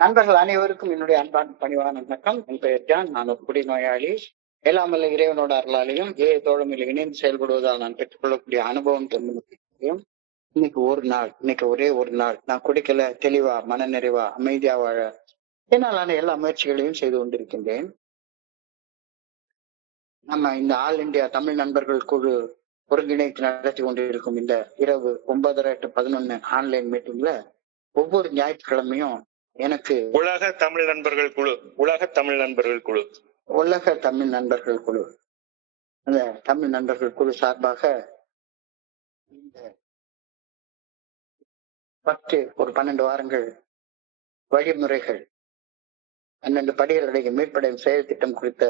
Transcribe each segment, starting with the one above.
நண்பர்கள் அனைவருக்கும் என்னுடைய அன்பான பணிவான வணக்கம். என் பெயர் ஜான். நான் ஒரு குடிநோயாளி. எல்லாமல்ல இறைவனோட அருளாலையும் தோழமையில் இணைந்து செயல்படுவதால் நான் பெற்றுக்கொள்ளக்கூடிய அனுபவம் தெரியும். இன்னைக்கு ஒரே ஒரு நாள் நான் குடிக்கல, தெளிவா, மனநிறைவா, அமைதியா வாழ என்னாலான எல்லா முயற்சிகளையும் செய்து கொண்டிருக்கின்றேன். நம்ம இந்த ஆல் இந்தியா தமிழ் நண்பர்கள் குழு ஒருங்கிணைத்து நடத்தி கொண்டிருக்கும் இந்த இரவு 9:30 to 11 ஆன்லைன் மீட்டிங்ல ஒவ்வொரு ஞாயிற்றுக்கிழமையும் எனக்கு உலக தமிழ் நண்பர்கள் குழு உலக தமிழ் நண்பர்கள் குழு அந்த தமிழ் நண்பர்கள் குழு சார்பாக இந்த 12 வாரங்கள் வழிமுறைகள் 12 படிகளுடைய மீட்படையும் செயல் திட்டம் குறித்த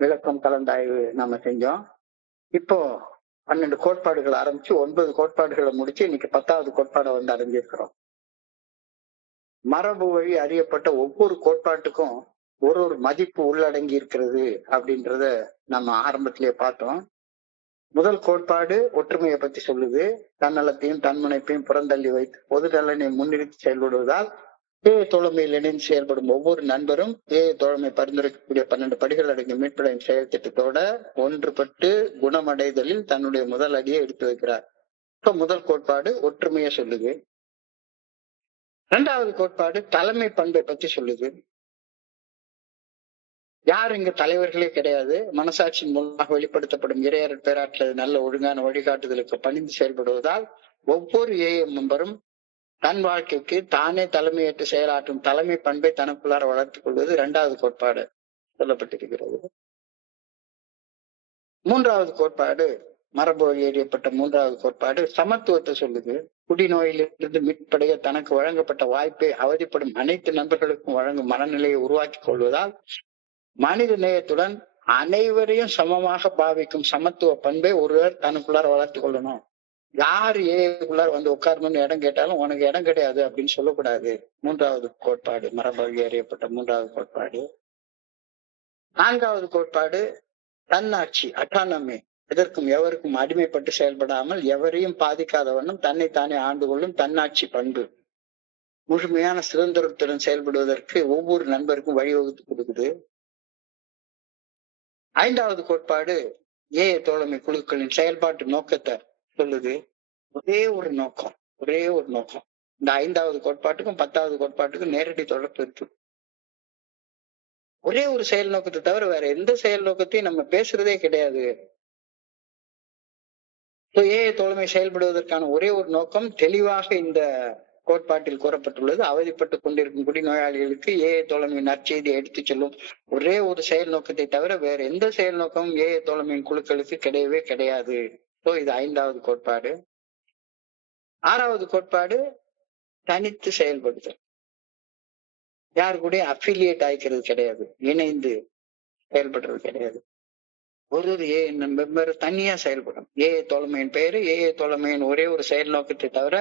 விளக்கம் கலந்தாய்வு நாம செஞ்சோம். இப்போ 12 கோட்பாடுகள் ஆரம்பிச்சு 9 கோட்பாடுகளை முடிச்சு இன்னைக்கு 10வது கோட்பாடை அடைஞ்சிருக்கிறோம். மரபு வழி அறியப்பட்ட ஒவ்வொரு கோட்பாட்டுக்கும் ஒரு மதிப்பு உள்ளடங்கி இருக்கிறது அப்படின்றத நம்ம ஆரம்பத்திலேயே பார்த்தோம். முதல் கோட்பாடு ஒற்றுமையை பத்தி சொல்லுது. தன்னலத்தையும் தன்முனைப்பையும் புறந்தள்ளி வைத்து பொது நலனை முன்னிறுத்தி செயல்படுவதால் தோழமையில் இணைந்து செயல்படும் ஒவ்வொரு நண்பரும் தோழமை பரிந்துரைக்கக்கூடிய 12 படிகள் அடங்கிய மீட்படையும் செயல் திட்டத்தோட ஒன்றுபட்டு குணமடைதலில் தன்னுடைய முதல் அடியை எடுத்து வைக்கிறார். இப்ப முதல் கோட்பாடு ஒற்றுமையை சொல்லுது. 2வது கோட்பாடு தலைமை பண்பை பத்தி சொல்லுது. யார் இங்கு தலைவர்களே கிடையாது. மனசாட்சியின் மூலமாக வெளிப்படுத்தப்படும் இறையர் பேராற்றல் நல்ல ஒழுங்கான வழிகாட்டுதலுக்கு பணிந்து செயல்படுவதால் ஒவ்வொரு மெம்பரும் தன் வாழ்க்கைக்கு தானே தலைமையேற்று செயலாற்றும் தலைமை பண்பை தனக்குள்ளார வளர்த்துக் கொள்வது 2வது கோட்பாடு சொல்லப்பட்டிருக்கிறது. 3வது கோட்பாடு மரபு வழி அறியப்பட்ட 3வது கோட்பாடு சமத்துவத்தை சொல்லுது. குடிநோயிலிருந்து மீட்படைய தனக்கு வழங்கப்பட்ட வாய்ப்பை அவதிப்படும் அனைத்து நண்பர்களுக்கும் வழங்கும் மனநிலையை உருவாக்கி கொள்வதால் மனித நேயத்துடன் அனைவரையும் சமமாக பாவிக்கும் சமத்துவ பண்பை ஒருவர் தனக்குள்ளார வளர்த்து கொள்ளணும். யார் ஏக்குள்ளார உட்காரணும்னு இடம் கேட்டாலும் உனக்கு இடம் கிடையாது அப்படின்னு சொல்லக்கூடாது. 3வது கோட்பாடு மரபு வழி அறியப்பட்ட 3வது கோட்பாடு. 4வது கோட்பாடு தன்னாட்சி அட்டானமி. எதற்கும் எவருக்கும் அடிமைப்பட்டு செயல்படாமல் எவரையும் பாதிக்காத வண்ணம் தன்னைத்தானே ஆண்டு கொள்ளும் தன்னாட்சி பண்பு முழுமையான சுதந்திரத்துடன் செயல்படுவதற்கு ஒவ்வொரு நண்பருக்கும் வழிவகுத்து கொடுக்குது. 5வது கோட்பாடு தோழமை குழுக்களின் செயல்பாட்டு நோக்கத்தை சொல்லுது. ஒரே ஒரு நோக்கம். இந்த 5வது கோட்பாட்டுக்கும் 10வது கோட்பாட்டுக்கும் நேரடி தொடர்பு இருக்கு. ஒரே ஒரு செயல் நோக்கத்தை தவிர வேற எந்த செயல் நோக்கத்தையும் நம்ம பேசுறதே கிடையாது. தோழமை செயல்படுவதற்கான ஒரே ஒரு நோக்கம் தெளிவாக இந்த கோட்பாட்டில் கூறப்பட்டுள்ளது. அவதிப்பட்டுக் கொண்டிருக்கும் குடிநோயாளிகளுக்கு தோழமையின் நற்செய்தியை எடுத்துச் செல்லும் ஒரே ஒரு செயல் நோக்கத்தை தவிர வேற எந்த செயல் நோக்கமும் தோழமையின் குழுக்களுக்கு கிடையவே கிடையாது. இது 5வது கோட்பாடு. 6வது கோட்பாடு தனித்து செயல்படுதல். யாரு கூட அஃபிலியேட் ஆயிக்கிறது கிடையாது, இணைந்து செயல்படுறது கிடையாது. ஒரு மெம்பர் தனியா செயல்படும். தோழமையின் பெயரு தோழமையின் ஒரே ஒரு செயல் நோக்கத்தை தவிர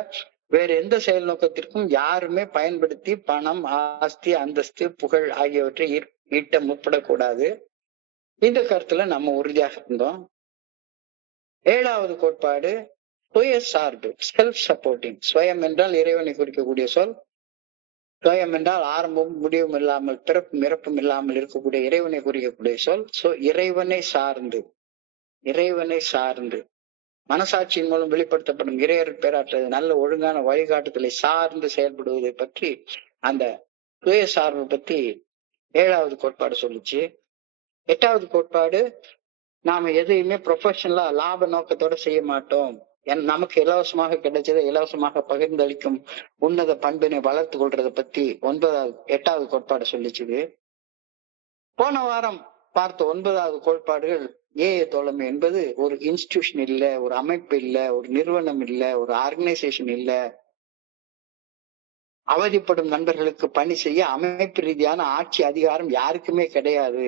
வேற எந்த செயல் நோக்கத்திற்கும் யாருமே பயன்படுத்தி பணம், ஆஸ்தி, அந்தஸ்து, புகழ் ஆகியவற்றை ஈட்ட முற்படக்கூடாது. இந்த கருத்துல நம்ம உறுதியாக இருந்தோம். 7வது கோட்பாடு சுய சார்பு, செல்ஃப் சப்போர்ட்டிங். சுயம் என்றால் இறைவனை குறிக்கக்கூடிய சொல். சுயம் என்றால் ஆரம்பமும் முடிவும் இல்லாமல் பிறப்பும் இறப்பும் இல்லாமல் இருக்கக்கூடிய இறைவனை குறிக்கக்கூடிய சொல். இறைவனை சார்ந்து மனசாட்சியின் மூலம் வெளிப்படுத்தப்படும் இறையர் பேராற்றல் நல்ல ஒழுங்கான வழிகாட்டுதலை சார்ந்து செயல்படுவதை பற்றி அந்த சுய சார்பு பத்தி 7வது கோட்பாடு சொல்லுச்சு. 8வது கோட்பாடு நாம எதையுமே ப்ரொஃபஷனலா லாப நோக்கத்தோட செய்ய மாட்டோம். நமக்கு இலவசமாக கிடைச்சதை இலவசமாக பகிர்ந்தளிக்கும் உன்னத பண்பினை வளர்த்து கொள்றதை பத்தி 8வது கோட்பாடு சொல்லிச்சுது. போன வாரம் பார்த்த 9வது கோட்பாடுகள் தோழமை என்பது ஒரு இன்ஸ்டிடியூஷன் இல்ல, ஒரு அமைப்பு இல்ல, ஒரு நிறுவனம் இல்ல, ஒரு ஆர்கனைசேஷன் இல்ல. அவதிப்படும் நண்பர்களுக்கு பணி செய்ய அமைப்பு ரீதியான ஆட்சி அதிகாரம் யாருக்குமே கிடையாது.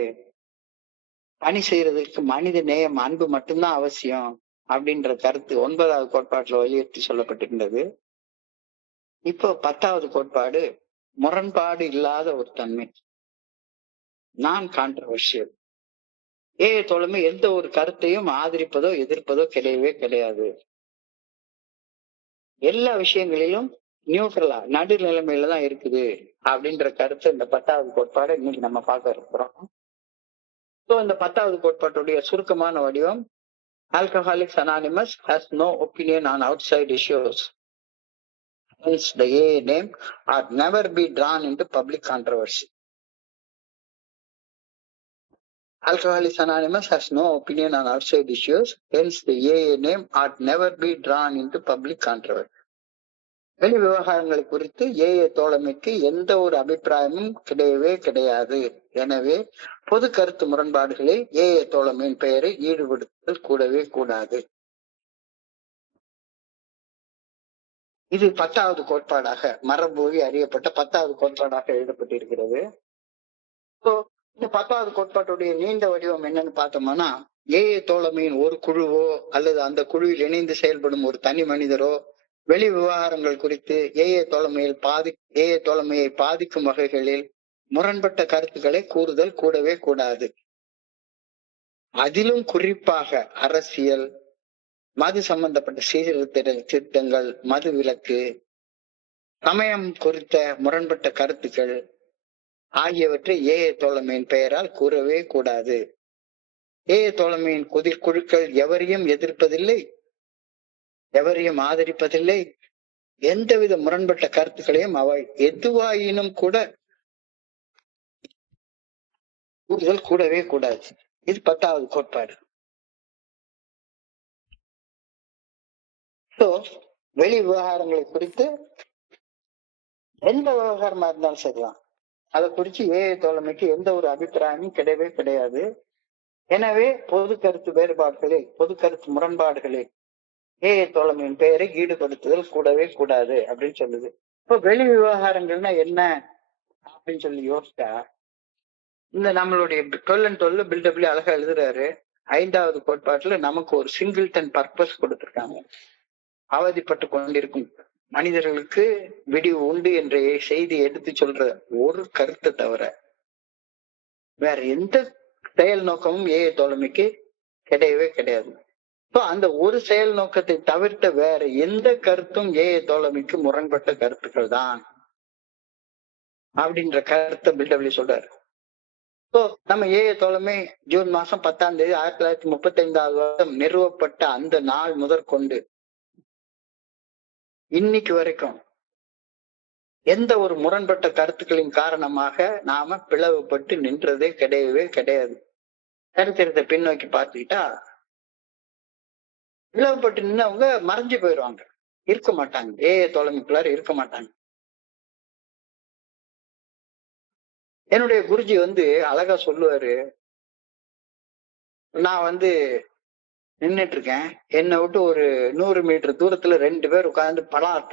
பணி செய்யறதுக்கு மனித நேயம், அன்பு மட்டும்தான் அவசியம் அப்படின்ற கருத்து 9வது கோட்பாட்டுல வலியுறுத்தி சொல்லப்பட்டிருந்தது. இப்போ 10வது கோட்பாடு முரண்பாடு இல்லாத ஒரு தன்மை, நான் கான்ட்ரவர்ஷியல். தோழமை எந்த ஒரு கருத்தையும் ஆதரிப்பதோ எதிர்ப்பதோ கிடையவே கிடையாது. எல்லா விஷயங்களிலும் நியூட்ரலா நடுநிலைமையில தான் இருக்குது அப்படின்ற கருத்து இந்த 10வது கோட்பாடு இன்னைக்கு நம்ம பார்க்க இருக்கிறோம். ஸோ இந்த 10வது கோட்பாட்டுடைய சுருக்கமான வடிவம், Alcoholics Anonymous has no opinion on outside issues. Hence, the AA name are never be drawn into public controversy. Alcoholics Anonymous has no opinion on outside issues. Hence, the AA name are never be drawn into public controversy. வெளி விவகாரங்களை குறித்து AA தோழமைக்கு எந்த ஒரு அபிப்பிராயமும் கிடையவே கிடையாது. எனவே பொது கருத்து முரண்பாடுகளில் ஏஏ தோழமையின் பெயரை ஈடுபடுத்தல் கூடவே கூடாது. இது 10வது கோட்பாடாக, மரபுவழி அறியப்பட்ட 10வது கோட்பாடாக எழுதப்பட்டிருக்கிறது. இந்த 10வது கோட்பாட்டுடைய நீண்ட வடிவம் என்னன்னு பார்த்தோம்னா, ஏஏ தோழமையின் ஒரு குழுவோ அல்லது அந்த குழுவில் இணைந்து செயல்படும் ஒரு தனி மனிதரோ வெளி விவகாரங்கள் குறித்து ஏஏ தோழமையை பாதிக்கும் வகைகளில் முரண்பட்ட கருத்துக்களை கூறுதல் கூடவே கூடாது. அதிலும் குறிப்பாக அரசியல், மது சம்பந்தப்பட்ட சீர்திருத்தங்கள், மது விலக்கு, சமயம் குறித்த முரண்பட்ட கருத்துக்கள் ஆகியவற்றை ஏஏ தோழமையின் பெயரால் கூறவே கூடாது. ஏஏ தோழமையின் குழுக்கள் எவரையும் எதிர்ப்பதில்லை, எவரையும் ஆதரிப்பதில்லை. எந்தவித முரண்பட்ட கருத்துக்களையும் அவை எதுவாயினும் கூட கூறுதல் கூடவே கூடாது. இது 10வது கோட்பாடு. வெளி விவகாரங்களை குறித்து எந்த விவகாரமா இருந்தாலும் சரிதான், அதை குறித்து ஏஏ தோழமைக்கு எந்த ஒரு அபிப்பிராயமும் கிடையவே கிடையாது. எனவே பொது கருத்து வேறுபாடுகளில், பொது கருத்து முரண்பாடுகளில் ஏஏ தோழமையின் பெயரை ஈடுபடுத்துதல் கூடவே கூடாது அப்படின்னு சொல்லுது. இப்போ வெளி விவகாரங்கள்னா என்ன அப்படின்னு சொல்லி யோசிச்சா, இந்த நம்மளுடைய 12 and 12 பில்டபிள்யூ அழகா எழுதுறாரு. 5வது கோட்பாட்டுல நமக்கு ஒரு சிங்கிள்டன் பர்பஸ் கொடுத்திருக்காங்க. அவதிப்பட்டு கொண்டிருக்கும் மனிதர்களுக்கு விடிவு உண்டு என்ற செய்தி எடுத்து சொல்ற ஒரு கருத்தை தவிர வேற எந்த செயல் நோக்கமும் ஏஏ தோழமைக்கு கிடையவே கிடையாது. அந்த ஒரு செயல் நோக்கத்தை தவிர்த்த வேற எந்த கருத்தும் ஏஏ தோழமைக்கு முரண்பட்ட கருத்துக்கள் தான் அப்படின்ற கருத்தை பில்டபிள்யூ சொல்றாரு. நம்ம ஏஏ தோழமை ஜூன் மாசம் 10ஆம் தேதி 1935வது வருடம் நிறுவப்பட்ட அந்த நாள் முதற்கொண்டு இன்னைக்கு வரைக்கும் எந்த ஒரு முரண்பட்ட கருத்துக்களின் காரணமாக நாம பிளவுபட்டு நின்றதே கிடையவே கிடையாது. சரித்திரத்தை பின்னோக்கி பார்த்துக்கிட்டா பிளவுபட்டு நின்னவங்க மறைஞ்சு போயிடுவாங்க, இருக்க மாட்டாங்க, ஏஏ தோழமைக்குள்ளார இருக்க மாட்டாங்க. என்னுடைய குருஜி அழகா சொல்லுவாரு, நான் நின்னுட்டு இருக்கேன், என்னை விட்டு ஒரு 100 மீட்டர் தூரத்துல 2 பேர் உட்கார்ந்து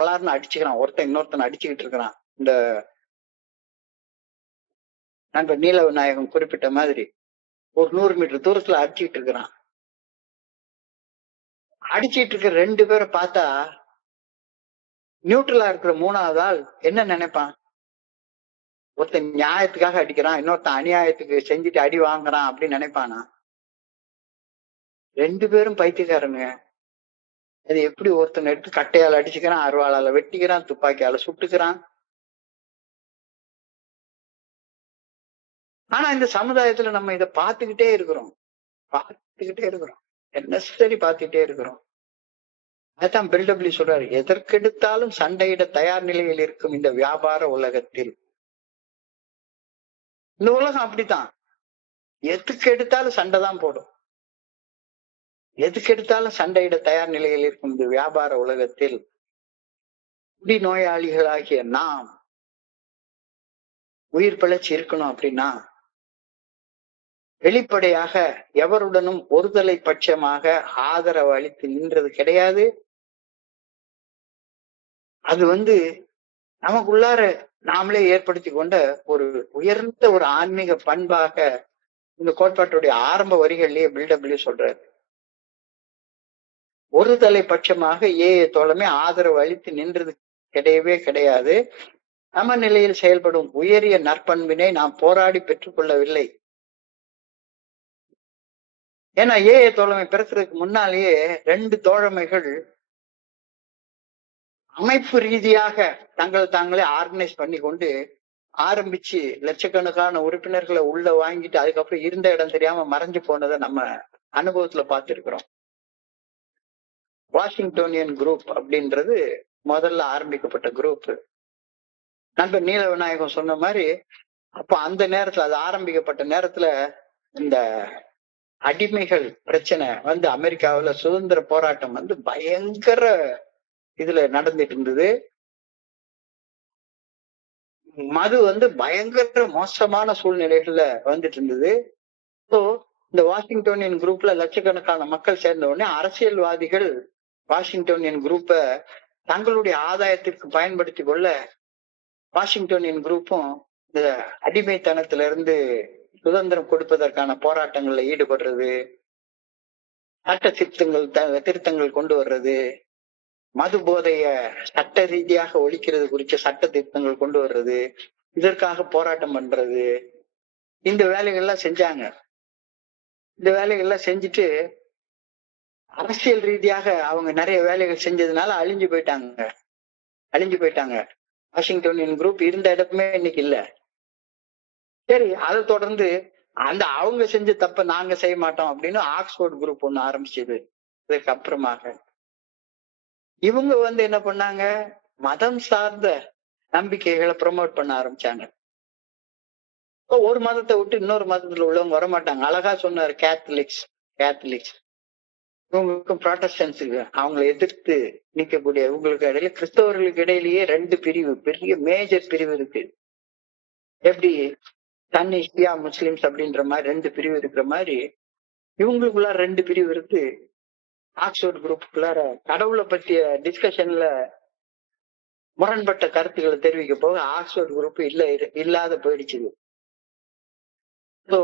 பலார்னு அடிச்சுக்கிறான், ஒருத்தன் இன்னொருத்தன் அடிச்சுக்கிட்டு இருக்கிறான். இந்த நண்பர் நீல விநாயகம் குறிப்பிட்ட மாதிரி ஒரு 100 மீட்டர் தூரத்துல அடிச்சுக்கிட்டு இருக்கிறான். அடிச்சிட்டு இருக்கிற 2 பேரை பார்த்தா நியூட்ரலா இருக்கிற 3வது ஆள் என்ன நினைப்பான்? ஒருத்தன் நியாயத்துக்காக அடிக்கிறான், இன்னொருத்தன் அநியாயத்துக்கு செஞ்சுட்டு அடி வாங்குறான் அப்படின்னு நினைப்பானா? 2 பேரும் பைத்தியக்காரங்க. அது எப்படி ஒருத்தன் எடுத்து கட்டையால அடிச்சுக்கிறான், அருவாளால வெட்டிக்கிறான், துப்பாக்கியால சுட்டுக்கிறான். ஆனா இந்த சமுதாயத்துல நம்ம இதை பார்த்துக்கிட்டே இருக்கிறோம், நெசசரி பார்த்துக்கிட்டே இருக்கிறோம். அதான் பில்டபிள்யூ சொல்றாரு, எதற்கெடுத்தாலும் சண்டையிட தயார் நிலையில் இருக்கும் இந்த வியாபார உலகத்தில். இந்த உலகம் அப்படித்தான், எதுக்கு எடுத்தாலும் சண்டை தான் போடும். எதுக்கு எடுத்தாலும் சண்டையிட தயார் நிலையில் இருக்கும் இந்த வியாபார உலகத்தில் குடிநோயாளிகளாகிய நாம் உயிர் பிழைச்சி இருக்கணும் அப்படின்னா வெளிப்படையாக எவருடனும் ஒருதலை பட்சமாக ஆதரவு அளித்து நின்றது கிடையாது. அது நமக்குள்ளார நாமளே ஏற்படுத்தி கொண்ட ஒரு உயர்ந்த ஒரு ஆன்மீக பண்பாக இந்த கோட்பாட்டுடைய ஆரம்ப வரிகள்லயே பில்டபிள்யூ சொல்றாரு. ஒரு தலை பட்சமாக ஏஏ தோழமை ஆதரவு அளித்து நின்றது கிடையவே கிடையாது. சமநிலையில் செயல்படும் உயரிய நற்பண்பினை நாம் போராடி பெற்றுக் கொள்ளவில்லை. ஏன்னா ஏஏ தோழமை பிறக்கிறதுக்கு முன்னாலேயே 2 தோழமைகள் அமைப்பு ரீதியாக தாங்களே ஆர்கனைஸ் பண்ணி கொண்டு ஆரம்பிச்சு லட்சக்கணக்கான உறுப்பினர்களை உள்ள வாங்கிட்டு அதுக்கப்புறம் இருந்த இடம் தெரியாம மறைஞ்சு போனதை நம்ம அனுபவத்துல பார்த்திருக்கிறோம். வாஷிங்டோனியன் குரூப் அப்படின்றது முதல்ல ஆரம்பிக்கப்பட்ட குரூப். நண்பர் நீல விநாயகம் சொன்ன மாதிரி அப்ப அந்த நேரத்துல அது ஆரம்பிக்கப்பட்ட நேரத்துல இந்த அடிமைகள் பிரச்சனை வந்து அமெரிக்காவுல சுதந்திர போராட்டம் வந்து பயங்கர இதுல நடந்துட்டு இருந்தது. மது வந்து பயங்கர மோசமான சூழ்நிலைகள்ல வந்துட்டு இருந்தது. ஸோ இந்த வாஷிங்டோனியன் குரூப்ல லட்சக்கணக்கான மக்கள் சேர்ந்த உடனே அரசியல்வாதிகள் வாஷிங்டோனியன் குரூப்ப தங்களுடைய ஆதாயத்திற்கு பயன்படுத்தி கொள்ள வாஷிங்டோனியன் குரூப்பும் இந்த அடிமைத்தனத்துல இருந்து சுதந்திரம் கொடுப்பதற்கான போராட்டங்கள்ல ஈடுபடுறது, சட்ட திருத்தங்கள் கொண்டு வர்றது, மது போதைய சட்ட ரீதியாக ஒழிக்கிறது குறித்த சட்ட திருத்தங்கள் கொண்டு வர்றது, இதற்காக போராட்டம் பண்றது, இந்த வேலைகள்லாம் செஞ்சாங்க. இந்த வேலைகள்லாம் செஞ்சுட்டு அரசியல் ரீதியாக அவங்க நிறைய வேலைகள் செஞ்சதுனால அழிஞ்சு போயிட்டாங்க. வாஷிங்டோனியன் குரூப் இருந்த இடமே இன்னைக்கு இல்ல. சரி, அதை தொடர்ந்து அவங்க செஞ்ச தப்ப நாங்க செய்ய மாட்டோம் அப்படின்னு ஆக்ஸ்போர்ட் குரூப் ஒண்ணு ஆரம்பிச்சது. இதுக்கு அப்புறமாக இவங்க வந்து என்ன பண்ணாங்க, மதம் சார்ந்த நம்பிக்கைகளை ப்ரொமோட் பண்ண ஆரம்பிச்சாங்க. ஒரு மதத்தை விட்டு இன்னொரு மதத்துல உள்ளவங்க வரமாட்டாங்க. அழகா சொன்னார் கேத்தலிக்ஸ் இவங்களுக்கும் ப்ராட்டஸ்டன்ஸுக்கு அவங்களை எதிர்த்து நிற்கக்கூடிய இவங்களுக்கு இடையில கிறிஸ்தவர்களுக்கு இடையிலேயே 2 பிரிவு, பெரிய மேஜர் பிரிவு இருக்கு. எப்படி சன்னி ஷியா முஸ்லிம்ஸ் அப்படின்ற மாதிரி 2 பிரிவு இருக்கிற மாதிரி இவங்களுக்குள்ள 2 பிரிவு இருக்கு. ஆக்ஸ்போர்ட் குரூப்புக்குள்ளார கடவுளை பற்றிய டிஸ்கஷன்ல முரண்பட்ட கருத்துக்களை தெரிவிக்க போக ஆக்ஸ்போர்ட் குரூப் இல்லாத போயிடுச்சு. ஸோ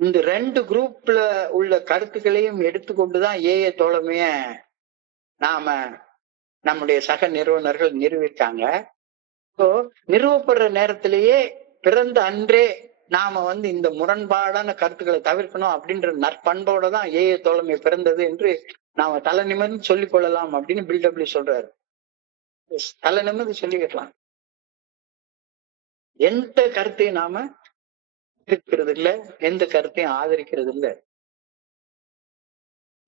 இந்த 2 குரூப்ல உள்ள கருத்துக்களையும் எடுத்துக்கொண்டுதான் ஏஏ தோழமைய நாம நம்முடைய சக நிறுவனர்கள் நிறுவிட்டாங்க. ஸோ நிறுவப்படுற நேரத்திலேயே பிறந்த அன்றே நாம வந்து இந்த முரண்பாடான கருத்துக்களை தவிர்க்கணும் அப்படின்ற நற்பண்போட தான் ஏஏ தோழமை பிறந்தது என்று நாம தலை நிமிர்ந்து சொல்லிக் கொள்ளலாம் அப்படின்னு பில்டபிள்யூ சொல்றாரு. தலை நிமிர்ந்து சொல்லிக்கலாம். எந்த கருத்தையும் நாம எதிர்க்கிறது இல்லை, எந்த கருத்தையும் ஆதரிக்கிறது இல்லை.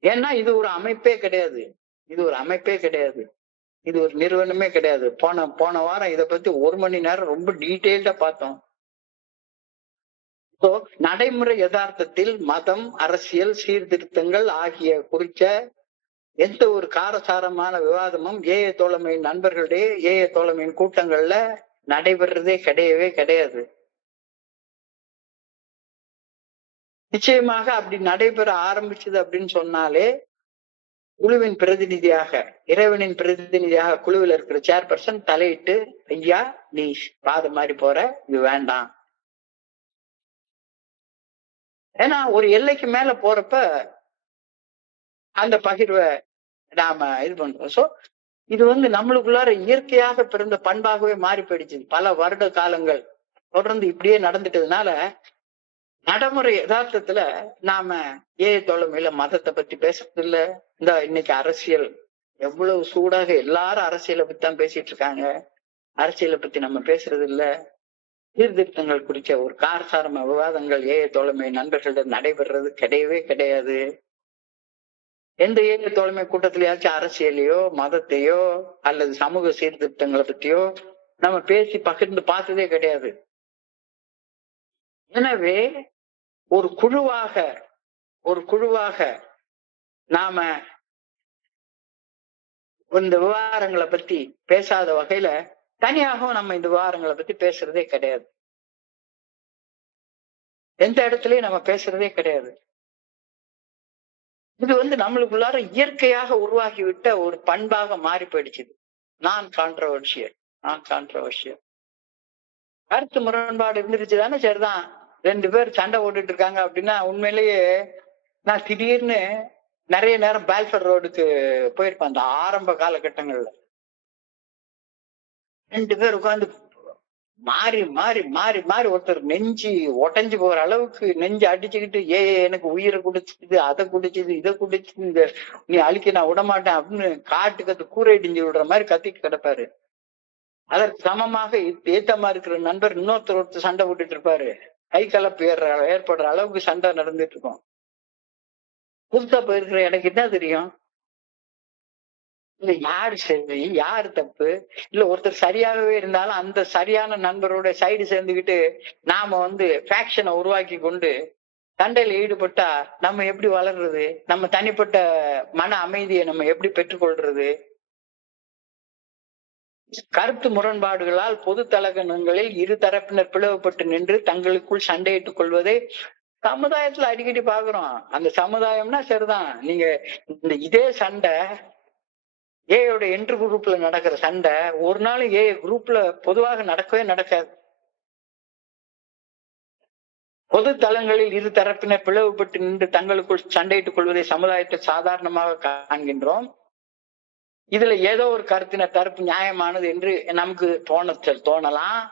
ஏன்னா இது ஒரு அமைப்பே கிடையாது, இது ஒரு நிறுவனமே கிடையாது. போன வாரம் இதை பத்தி 1 மணி நேரம் ரொம்ப டீட்டெயில்டா பார்த்தோம். நடைமுறை யதார்த்தத்தில் மதம், அரசியல் சீர்திருத்தங்கள் ஆகிய குறித்த எந்த ஒரு காரசாரமான விவாதமும் ஏஏ தோழமையின் நண்பர்களுடைய ஏஏ தோழமையின் கூட்டங்கள்ல நடைபெறதே கிடையாது. நிச்சயமாக அப்படி நடைபெற ஆரம்பிச்சது அப்படின்னு சொன்னாலே குழுவின் பிரதிநிதியாக, இறைவனின் பிரதிநிதியாக குழுவில் இருக்கிற சேர்பர்சன் தலையிட்டு, ஐயா நீ பாத மாதிரி போற, இது வேண்டாம். ஏன்னா ஒரு எல்லைக்கு மேல போறப்ப அந்த பகிர்வை நாம இது பண்றோம். சோ இது வந்து நம்மளுக்குள்ளார இயற்கையாக பிறந்த பண்பாகவே மாறி போயிடுச்சு. பல வருட காலங்கள் தொடர்ந்து இப்படியே நடந்துட்டதுனால நடைமுறை யதார்த்தத்துல நாம ஏஏ தோழமையில மதத்தை பத்தி பேசுறது இல்ல. இந்த இன்னைக்கு அரசியல் எவ்வளவு சூடாக எல்லாரும் அரசியலை பத்தி தான் பேசிட்டு இருக்காங்க. அரசியலை பத்தி நம்ம பேசுறது இல்ல. சீர்திருத்தங்கள் குறித்த ஒரு காரசாரம விவாதங்கள் ஏஏ தோழமை நண்பர்களிடம் நடைபெறது கிடையாது. எந்த ஏஏ தோழமை கூட்டத்திலேயாச்சும் அரசியலையோ மதத்தையோ அல்லது சமூக சீர்திருத்தங்களை பத்தியோ நம்ம பேசி பகிர்ந்து பார்த்ததே கிடையாது. எனவே ஒரு குழுவாக நாம இந்த விவகாரங்களை பத்தி பேசாத வகையில தனியாகவும் நம்ம இந்த விவகாரங்களை பத்தி பேசுறதே கிடையாது. எந்த இடத்துலயும் நம்ம பேசுறதே கிடையாது. இது வந்து நம்மளுக்குள்ளார இயற்கையாக உருவாகிவிட்ட ஒரு பண்பாக மாறி போயிடுச்சு. நான் கான்ட்ரோவர்ஷியல். கருத்து முரண்பாடு இருந்துருச்சு தானே, சரிதான். 2 பேர் சண்டை ஓட்டுட்டு இருக்காங்க அப்படின்னா உண்மையிலேயே நான் திடீர்னு நிறைய நேரம் பால்ஃபர் ரோடுக்கு போயிருப்பேன். அந்த ஆரம்ப காலகட்டங்கள்ல 2 பேர் உட்கார்ந்து மாறி ஒருத்தர் நெஞ்சு உடஞ்சு போற அளவுக்கு நெஞ்சு அடிச்சுக்கிட்டு எனக்கு உயிரை குடிச்சுது, அதை குடிச்சுது, இதை குடிச்சுது, நீ அழிக்க நான் விட மாட்டேன் அப்படின்னு காட்டு கூரை இடிஞ்சு விடுற மாதிரி கத்திட்டு கிடப்பாரு. அதற்கு சமமாக ஏத்தமா இருக்கிற நண்பர் ஒருத்தர் சண்டை போட்டுட்டு இருப்பாரு. கை கலப்பு ஏற்படுற அளவுக்கு சண்டை நடந்துட்டு இருக்கும். புதுசா போயிருக்கிற எனக்கு என்ன தெரியும்? இல்ல யாரு சரி யாரு தப்பு? இல்ல ஒருத்தர் சரியாகவே இருந்தாலும் அந்த சரியான நண்பரோட சைடு சேர்ந்துக்கிட்டு நாம ஃபேக்ஷனை உருவாக்கி கொண்டு சண்டையில ஈடுபட்டா நம்ம எப்படி வளர்றது? நம்ம தனிப்பட்ட மன அமைதியை நம்ம எப்படி பெற்றுக்கொள்றது? கருத்து முரண்பாடுகளால் பொது தலகணங்களில் இரு தரப்பினர் பிளவுபட்டு நின்று தங்களுக்குள் சண்டையிட்டுக் கொள்வதை சமுதாயத்துல அடிக்கடி பாக்குறோம். அந்த சமுதாயம்னா சரிதான். நீங்க இதே சண்டை ஏயோட என்ட்ரு குரூப்ல நடக்கிற சண்டை ஒரு நாள் ஏ குரூப்ல பொதுவாக நடக்கவே நடக்காது. பொது தளங்களில் இரு தரப்பினர் பிளவுபட்டு நின்று தங்களுக்குள் சண்டையிட்டுக் கொள்வதை சமுதாயத்தில் சாதாரணமாக காண்கின்றோம். இதுல ஏதோ ஒரு கருத்தினர் தரப்பு நியாயமானது என்று நமக்கு தோணலாம்.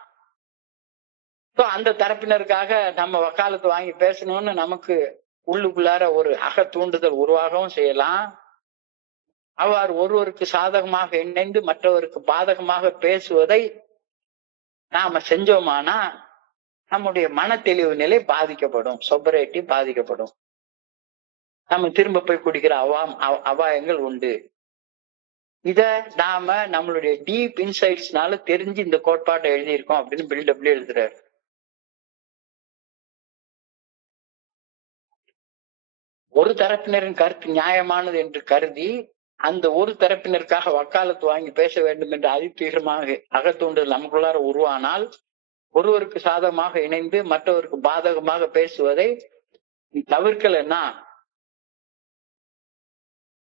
அந்த தரப்பினருக்காக நம்ம வக்காலத்து வாங்கி பேசணும்னு நமக்கு உள்ளுக்குள்ளார ஒரு தூண்டுதல் உருவாகவும் செய்யலாம். அவ்வாறு ஒருவருக்கு சாதகமாக இணைந்து மற்றவருக்கு பாதகமாக பேசுவதை நாம செஞ்சோமானா நம்முடைய மன தெளிவு நிலை பாதிக்கப்படும், சொபரேட்டி பாதிக்கப்படும். நம்ம திரும்ப போய் குடிக்கிற அபாயங்கள் உண்டு. இத நாம நம்மளுடைய டீப் இன்சைட்ஸ்னால தெரிஞ்சு இந்த கோட்பாட்டை எழுதியிருக்கோம் அப்படின்னு பில்டப்ல எழுதுறாரு. ஒரு தரப்பினரின் கருத்து நியாயமானது என்று கருதி அந்த ஒரு தரப்பினருக்காக வக்காலத்து வாங்கி பேச வேண்டும் என்று அதிதீவிரமாக அகத்தூண்டல் நமக்குள்ளார உருவானால் ஒருவருக்கு சாதகமாக இணைந்து மற்றவருக்கு பாதகமாக பேசுவதை நீ தவிர்க்கலன்னா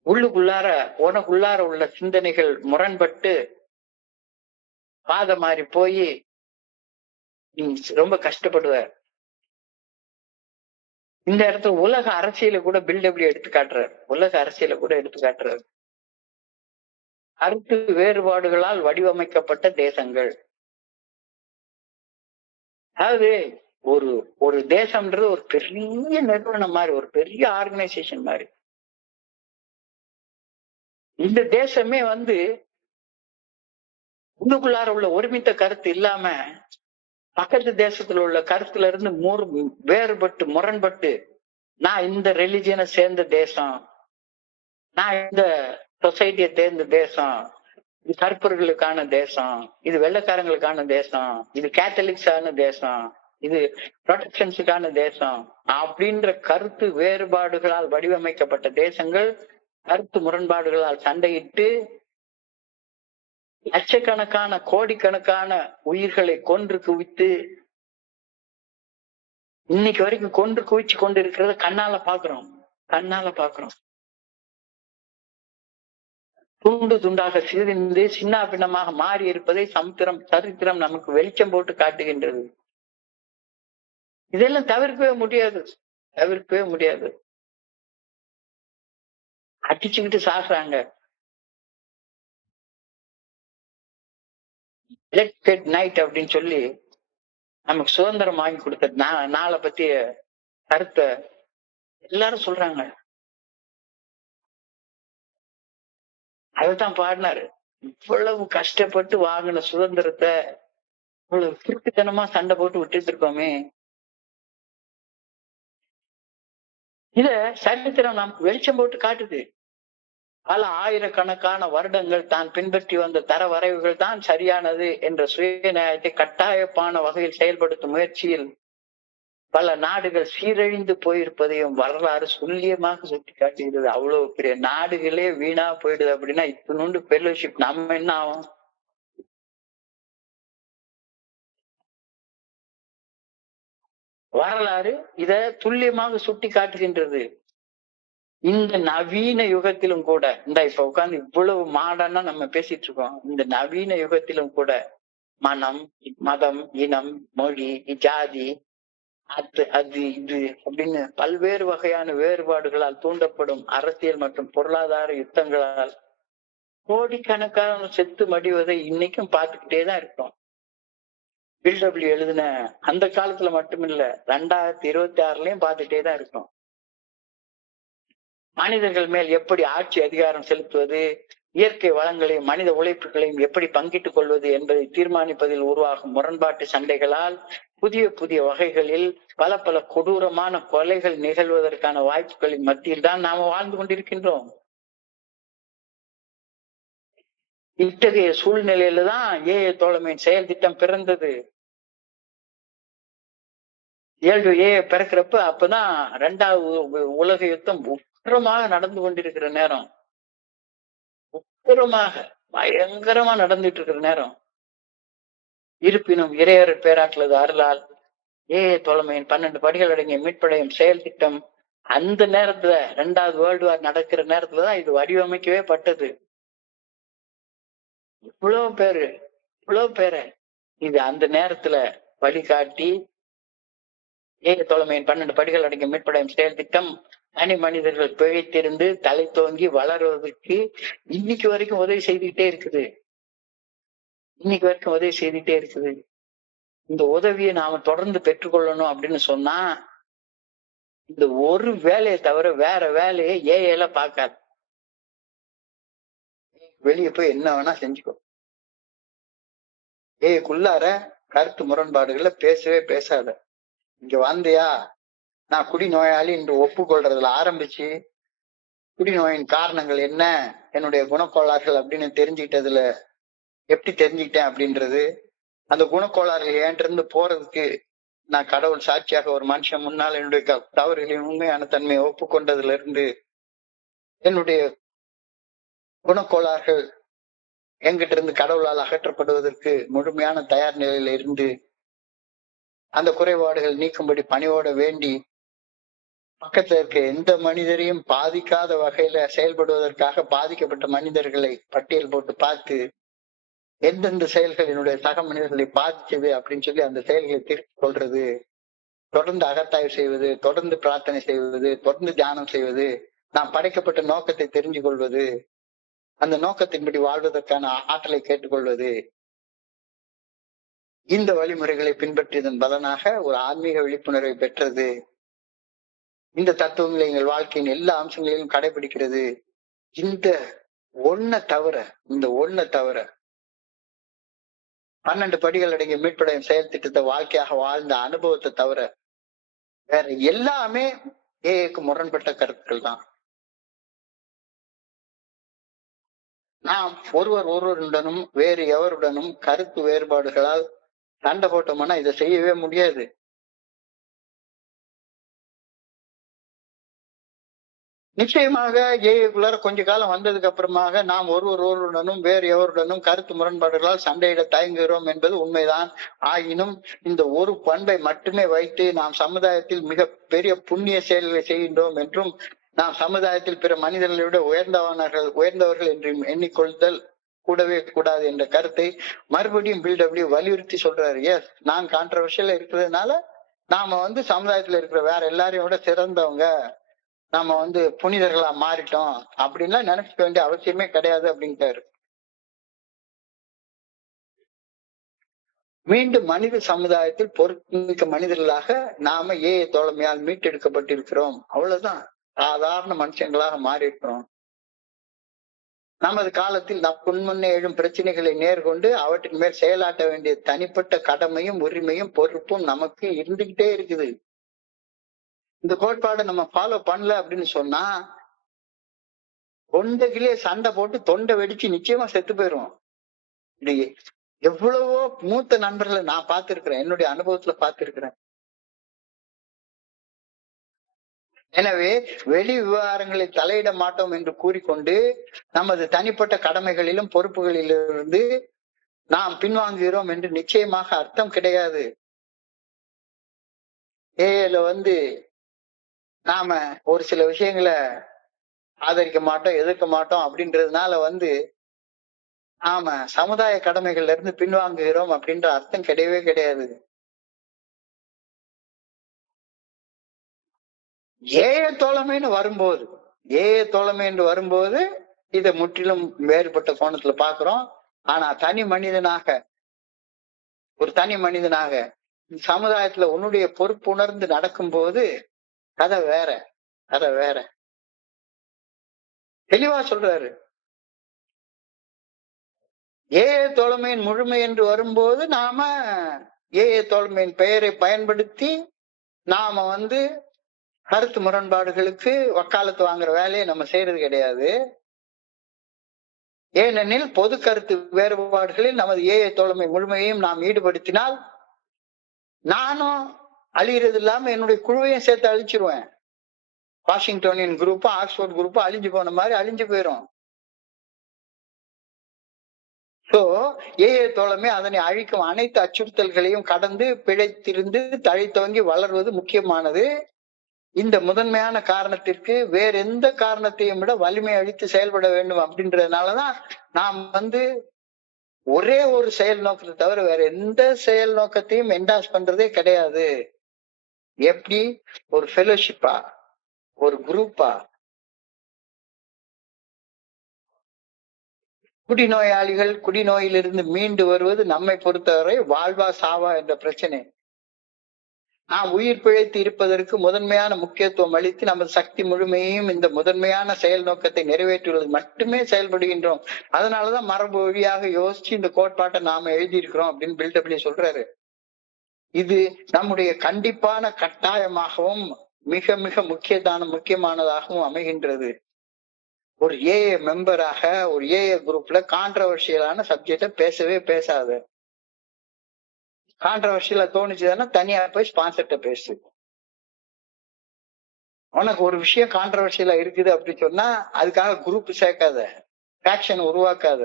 உனக்குள்ளார உள்ள சிந்தனைகள் முரண்பட்டு பாத மாறி போய் நீ ரொம்ப கஷ்டப்படுவ. இந்த இடத்துல உலக அரசியல கூட பில்டபிள்யூ எடுத்து காட்டுறாரு. உலக அரசியல கூட எடுத்து காட்டுறாரு. கருத்து வேறுபாடுகளால் வடிவமைக்கப்பட்ட தேசங்கள். அதாவது ஒரு தேசம்ன்றது ஒரு பெரிய நிறுவனம் மாதிரி, ஒரு பெரிய ஆர்கனைசேஷன் மாதிரி. இந்த தேசமே உள்ளுக்குள்ளார உள்ள ஒருமித்த கருத்து இல்லாம பக்கத்து தேசத்துல உள்ள கருத்துல இருந்து வேறுபட்டு முரண்பட்டு நான் இந்த ரிலிஜியனை சேர்ந்த தேசம், நான் இந்த சொசைட்டியை சேர்ந்த தேசம், இது கருப்பர்களுக்கான தேசம், இது வெள்ளைக்காரங்களுக்கான தேசம், இது கேத்தலிக்ஸான தேசம், இது ப்ரொடெக்ஷன்ஸுக்கான தேசம் அப்படின்ற கருத்து வேறுபாடுகளால் வடிவமைக்கப்பட்ட தேசங்கள் கருத்து முரண்பாடுகளால் சண்டையிட்டு லட்சக்கணக்கான கோடிக்கணக்கான உயிர்களை கொன்று குவித்து இன்னைக்கு வரைக்கும் கொன்று குவிச்சு கொண்டு இருக்கிறத கண்ணால பாக்குறோம். துண்டு துண்டாக சிரிந்து சின்ன பின்னமாக மாறி இருப்பதை சரித்திரம் நமக்கு வெளிச்சம் போட்டு காட்டுகின்றது. இதெல்லாம் தவிர்க்கவே முடியாது. அடிச்சுக்கிட்டு சாகுறாங்க. நைட் அப்படின்னு சொல்லி நமக்கு சுதந்திரம் வாங்கி கொடுத்த நாளை பத்திய கருத்தை எல்லாரும் சொல்றாங்க. அதுதான் பாடினாரு. இவ்வளவு கஷ்டப்பட்டு வாங்கின சுதந்திரத்தை இவ்வளவு கிறுக்குத்தனமா சண்டை போட்டு விட்டுட்டு இருக்கோமே. இத சரித்திரம் நமக்கு வெளிச்சம் போட்டு காட்டுது. பல ஆயிரக்கணக்கான வருடங்கள் தான் பின்பற்றி வந்த தர வரைவுகள் தான் சரியானது என்ற சுயநியாயத்தை கட்டாயப்பான வகையில் செயல்படுத்தும் முயற்சியில் பல நாடுகள் சீரழிந்து போயிருப்பதையும் வரலாறு துல்லியமாக சுட்டி காட்டுகிறது. அவ்வளவு பெரிய நாடுகளே வீணா போயிடுது அப்படின்னா இத்தினோண்டு ஃபெலோஷிப் நம்ம என்ன ஆகும்? வரலாறு இத துல்லியமாக சுட்டி காட்டுகின்றது. இந்த நவீன யுகத்திலும் கூட இப்ப உட்கார்ந்து இவ்வளவு மாடர்னா நம்ம பேசிட்டு இருக்கோம். இந்த நவீன யுகத்திலும் கூட மனம், மதம், இனம், மொழி, ஜாதி, அது இது அப்படின்னு பல்வேறு வகையான வேறுபாடுகளால் தூண்டப்படும் அரசியல் மற்றும் பொருளாதார யுத்தங்களால் கோடிக்கணக்கான செத்து மடிவதை இன்னைக்கும் பார்த்துக்கிட்டே தான் இருக்கோம். பில்டபிள்யூ எழுதின அந்த காலத்துல மட்டுமில்ல 2026லயும் பார்த்துட்டே தான் இருக்கோம். மனிதர்கள் மேல் எப்படி ஆட்சி அதிகாரம் செலுத்துவது, இயற்கை வளங்களையும் மனித உழைப்புகளையும் எப்படி பங்கிட்டுக் கொள்வது என்பதை தீர்மானிப்பதில் உருவாகும் முரண்பாட்டு சண்டைகளால் புதிய புதிய வகைகளில் பல பல கொடூரமான கொலைகள் நிகழ்வதற்கான வாய்ப்புகளின் மத்தியில் தான் நாம வாழ்ந்து கொண்டிருக்கின்றோம். இத்தகைய சூழ்நிலையில தான் ஏஐ தோழமையின் செயல் திட்டம் பிறந்தது. ஏஐ பிறக்கிறப்ப அப்பதான் 2வது உலக யுத்தம் உக்கிரமாக நடந்து கொண்டிருக்கிற நேரம். உக்கிரமாக பயங்கரமா நடந்துட்டு இருக்கிற நேரம். இருப்பினும் இறையர் பேராற்றலது அருளால் ஏஐ தோழமையின் 12 படிகள் அடங்கிய மீட்படையும் செயல் திட்டம் அந்த நேரத்துல 2வது வேர்ல்டு வார் நடக்கிற நேரத்துலதான் இது வடிவமைக்கவே பட்டது. இவ்வளவு பேரை இது அந்த நேரத்துல வழிகாட்டி ஏஐ தோழமையின் 12 படிகள் அடங்கிய மீட்படையும் செயல் திட்டம் தனி மனிதர்கள் பிழைத்திருந்து தலை தோங்கி வளர்வதற்கு இன்னைக்கு வரைக்கும் உதவி செய்துகிட்டே இருக்குது. இந்த உதவியை நாம தொடர்ந்து பெற்றுக்கொள்ளணும் அப்படின்னு சொன்னா இந்த ஒரு வேலையை தவிர வேற வேலையை ஏஐல பார்க்காது. வெளியே போய் என்ன வேணா செஞ்சுக்கோ. ஏஐக்குள்ளார கருத்து முரண்பாடுகளை பேசவே பேசாத. இங்க வந்தியா, நான் குடிநோயாளி என்று ஒப்புக்கொள்றதுல ஆரம்பிச்சு குடிநோயின் காரணங்கள் என்ன, என்னுடைய குணக்கோளாறுகள் அப்படின்னு தெரிஞ்சுக்கிட்டதுல எப்படி தெரிஞ்சுக்கிட்டேன் அப்படின்றது, அந்த குணக்கோளாறுகள் ஏன்றிருந்து போறதுக்கு நான் கடவுள் சாட்சியாக ஒரு மனுஷன் முன்னால் என்னுடைய தவறுகளின் உண்மையான தன்மையை ஒப்புக்கொண்டதுல இருந்து என்னுடைய குணக்கோளாறுகள் என்கிட்ட இருந்து கடவுளால் அகற்றப்படுவதற்கு முழுமையான தயார் நிலையில இருந்து அந்த குறைபாடுகள் நீக்கும்படி பணிவோட வேண்டி பக்கத்துல இருக்க எந்த மனிதரையும் பாதிக்காத வகையில செயல்படுவதற்காக பாதிக்கப்பட்ட மனிதர்களை பட்டியல் போட்டு பார்த்து எந்தெந்த செயல்கள் என்னுடைய சக மனிதர்களை பாதிச்சது அப்படின்னு சொல்லி அந்த செயல்களை திருப்பிக் கொள்றது, தொடர்ந்து அகத்தாய்வு செய்வது, தொடர்ந்து பிரார்த்தனை செய்வது, தொடர்ந்து தியானம் செய்வது, நாம் படைக்கப்பட்ட நோக்கத்தை தெரிஞ்சு கொள்வது, அந்த நோக்கத்தின்படி வாழ்வதற்கான ஆற்றலை கேட்டுக்கொள்வது, இந்த வழிமுறைகளை பின்பற்றியதன் பலனாக ஒரு ஆன்மீக விழிப்புணர்வை பெற்றது. இந்த தத்துவங்களை எங்கள் வாழ்க்கையின் எல்லா அம்சங்களிலும் கடைபிடிக்கிறது. இந்த ஒன்ன தவிர 12 படிகள் அடங்கிய மீட்படையும் செயல் திட்டத்தை வாழ்க்கையாக வாழ்ந்த அனுபவத்தை தவிர வேற எல்லாமே ஏஐக்கு முரண்பட்ட கருத்துக்கள் தான். நாம் ஒருவருடனும் வேறு எவருடனும் கருத்து வேறுபாடுகளால் சண்டை போட்டோம்னா இதை செய்யவே முடியாது. நிச்சயமாக ஏஐக்குள்ளார கொஞ்ச காலம் வந்ததுக்கு அப்புறமாக நாம் ஒருவருடனும் வேறு எவருடனும் கருத்து முரண்பாடுகளால் சண்டையிட தயங்குகிறோம் என்பது உண்மைதான். ஆயினும் இந்த ஒரு பண்பை மட்டுமே வைத்து நாம் சமுதாயத்தில் மிக பெரிய புண்ணிய செயல்களை செய்கின்றோம் என்றும் நாம் சமுதாயத்தில் பிற மனிதர்களை விட உயர்ந்தவர்கள் என்று எண்ணிக்கொள்தல் கூடவே கூடாது என்ற கருத்தை மறுபடியும் பில்டபிள்யூ வலியுறுத்தி சொல்றாரு. எஸ், நான் கான்ட்ரவர்ஷியலா இருக்கிறதுனால நாம சமுதாயத்துல இருக்கிற வேற எல்லாரையும் விட சிறந்தவங்க, நாம புனிதர்களா மாறிட்டோம் அப்படின்லாம் நினைச்சுக்க வேண்டிய அவசியமே கிடையாது அப்படின்ட்டாரு. மீண்டும் மனித சமுதாயத்தில் பொறுப்புமிக்க மனிதர்களாக நாம ஏஐ தோழமையால் மீட்டெடுக்கப்பட்டிருக்கிறோம். அவ்வளவுதான். சாதாரண மனுஷங்களாக மாறி இருக்கிறோம். நமது காலத்தில் நம் முன்னே எழும் பிரச்சனைகளை நேர்கொண்டு அவற்றின் மேல் செயலாற்ற வேண்டிய தனிப்பட்ட கடமையும் உரிமையும் பொறுப்பும் நமக்கு இருந்துகிட்டே இருக்குது. இந்த கோட்பாடை நம்ம ஃபாலோ பண்ணல அப்படின்னு சொன்னா தொண்டைகளே சண்டை போட்டு தொண்டை வெடிச்சு நிச்சயமா செத்து போயிரும். இது எவ்வளவோ மூத்த நண்பர்களை நான் பார்த்திருக்கிறேன், என்னுடைய அனுபவத்துல பார்த்திருக்கிறேன். எனவே வெளி விவகாரங்களை தலையிட மாட்டோம் என்று கூறிக்கொண்டு நமது தனிப்பட்ட கடமைகளிலும் பொறுப்புகளிலிருந்து நாம் பின்வாங்குகிறோம் என்று நிச்சயமாக அர்த்தம் கிடையாது. ஏஐல நாம ஒரு சில விஷயங்களை ஆதரிக்க மாட்டோம், எதிர்க்க மாட்டோம் அப்படின்றதுனால நாம சமுதாய கடமைகள்ல இருந்து பின்வாங்குகிறோம் அப்படின்ற அர்த்தம் கிடையவே கிடையாது. ஏஐ தோழமைன்னு வரும்போது இதை முற்றிலும் வேறுபட்ட கோணத்துல பாக்குறோம். ஆனா ஒரு தனி மனிதனாக சமுதாயத்துல உன்னுடைய பொறுப்பு உணர்ந்து நடக்கும் போது கதை வேற தெளிவா சொல்றாரு. ஏஏ தோழமையின் முழுமை என்று வரும்போது நாம ஏஏ தோழமையின் பெயரை பயன்படுத்தி நாம கருத்து முரண்பாடுகளுக்கு வக்காலத்து வாங்குற வேலையை நம்ம செய்யறது கிடையாது. ஏனெனில் பொது கருத்து வேறுபாடுகளில் நமது ஏஏ தோழமை முழுமையையும் நாம் ஈடுபடுத்தினால் நானும் அழிகிறது இல்லாம என்னுடைய குழுவையும் சேர்த்து அழிச்சிருவேன். வாஷிங்டனின் குரூப், ஆக்ஸ்போர்ட் குரூப் அழிஞ்சு போன மாதிரி அழிஞ்சு போயிரும். சோ ஏஏ தோழமை அதனை அழிக்கும் அனைத்து அச்சுறுத்தல்களையும் கடந்து பிழைத்திருந்து தழைத்தோங்கி வளர்வது முக்கியமானது. இந்த முதன்மையான காரணத்திற்கு வேற எந்த காரணத்தையும் விட வலிமை அளித்து செயல்பட வேண்டும் அப்படின்றதுனாலதான் நாம் ஒரே ஒரு செயல் நோக்கத்தை தவிர வேற எந்த செயல் நோக்கத்தையும் என்டாஸ் பண்றதே கிடையாது. எப்படி ஒரு ஃபெலோஷிப்பா, ஒரு குரூப்பா, குடிநோயாளிகள் குடிநோயிலிருந்து மீண்டு வருவது நம்மை பொறுத்தவரை வாழ்வா சாவா என்ற பிரச்சனை. நாம் உயிர் பிழைத்து இருப்பதற்கு முதன்மையான முக்கியத்துவம் அளித்து நமது சக்தி முழுமையையும் இந்த முதன்மையான செயல் நோக்கத்தை நிறைவேற்றுவது மட்டுமே செயல்படுகின்றோம். அதனாலதான் மரபு வழியாக யோசிச்சு இந்த கோட்பாட்டை நாம எழுதியிருக்கிறோம் அப்படின்னு பில்டபிள்யூ சொல்றாரு. இது நம்முடைய கண்டிப்பான கட்டாயமாகவும் மிக மிக முக்கியமானதாகவும் அமைகின்றது. ஒரு ஏஏ மெம்பராக ஒரு ஏஏ குரூப்ல கான்ட்ரவர்ஷியலான சப்ஜெக்ட பேசவே பேசாது. கான்ட்ரவர்ஷியலா தோணுச்சுன்னா தனியா போய் ஸ்பான்சர்ட்ட பேசு. உனக்கு ஒரு விஷயம் கான்ட்ரவர்ஷியலா இருக்குது அப்படின்னு சொன்னா அதுக்காக குரூப் சேர்க்காத, ஃபேக்ஷன் உருவாக்காத.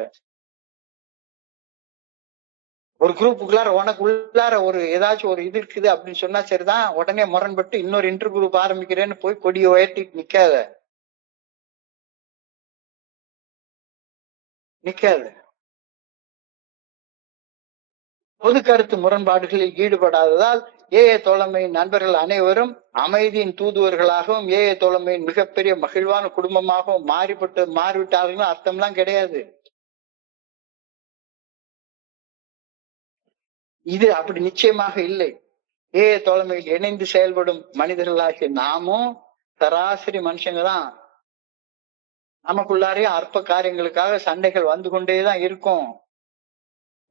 ஒரு குரூப்புக்குள்ளார உனக்கு உள்ளார ஒரு ஏதாச்சும் ஒரு இது இருக்குது அப்படின்னு சொன்னா சரிதான், உடனே முரண்பட்டு இன்னொரு இன்டர் குரூப் ஆரம்பிக்கிறேன்னு போய் கொடியை உயர்த்திட்டு நிக்காது. பொது கருத்து முரண்பாடுகளில் ஈடுபடாததால் ஏஏ தோழமையின் நண்பர்கள் அனைவரும் அமைதியின் தூதுவர்களாகவும் ஏஏ தோழமையின் மிகப்பெரிய மகிழ்வான குடும்பமாகவும் மாறிவிட்டார்கள் அர்த்தம்லாம் கிடையாது. இது அப்படி நிச்சயமாக இல்லை. ஏஏ தோழமையில் இணைந்து செயல்படும் மனிதர்களாகிய நாமும் சராசரி மனுஷங்க தான். நமக்குள்ளாரே அற்ப காரியங்களுக்காக சண்டைகள் வந்து கொண்டேதான் இருக்கும்.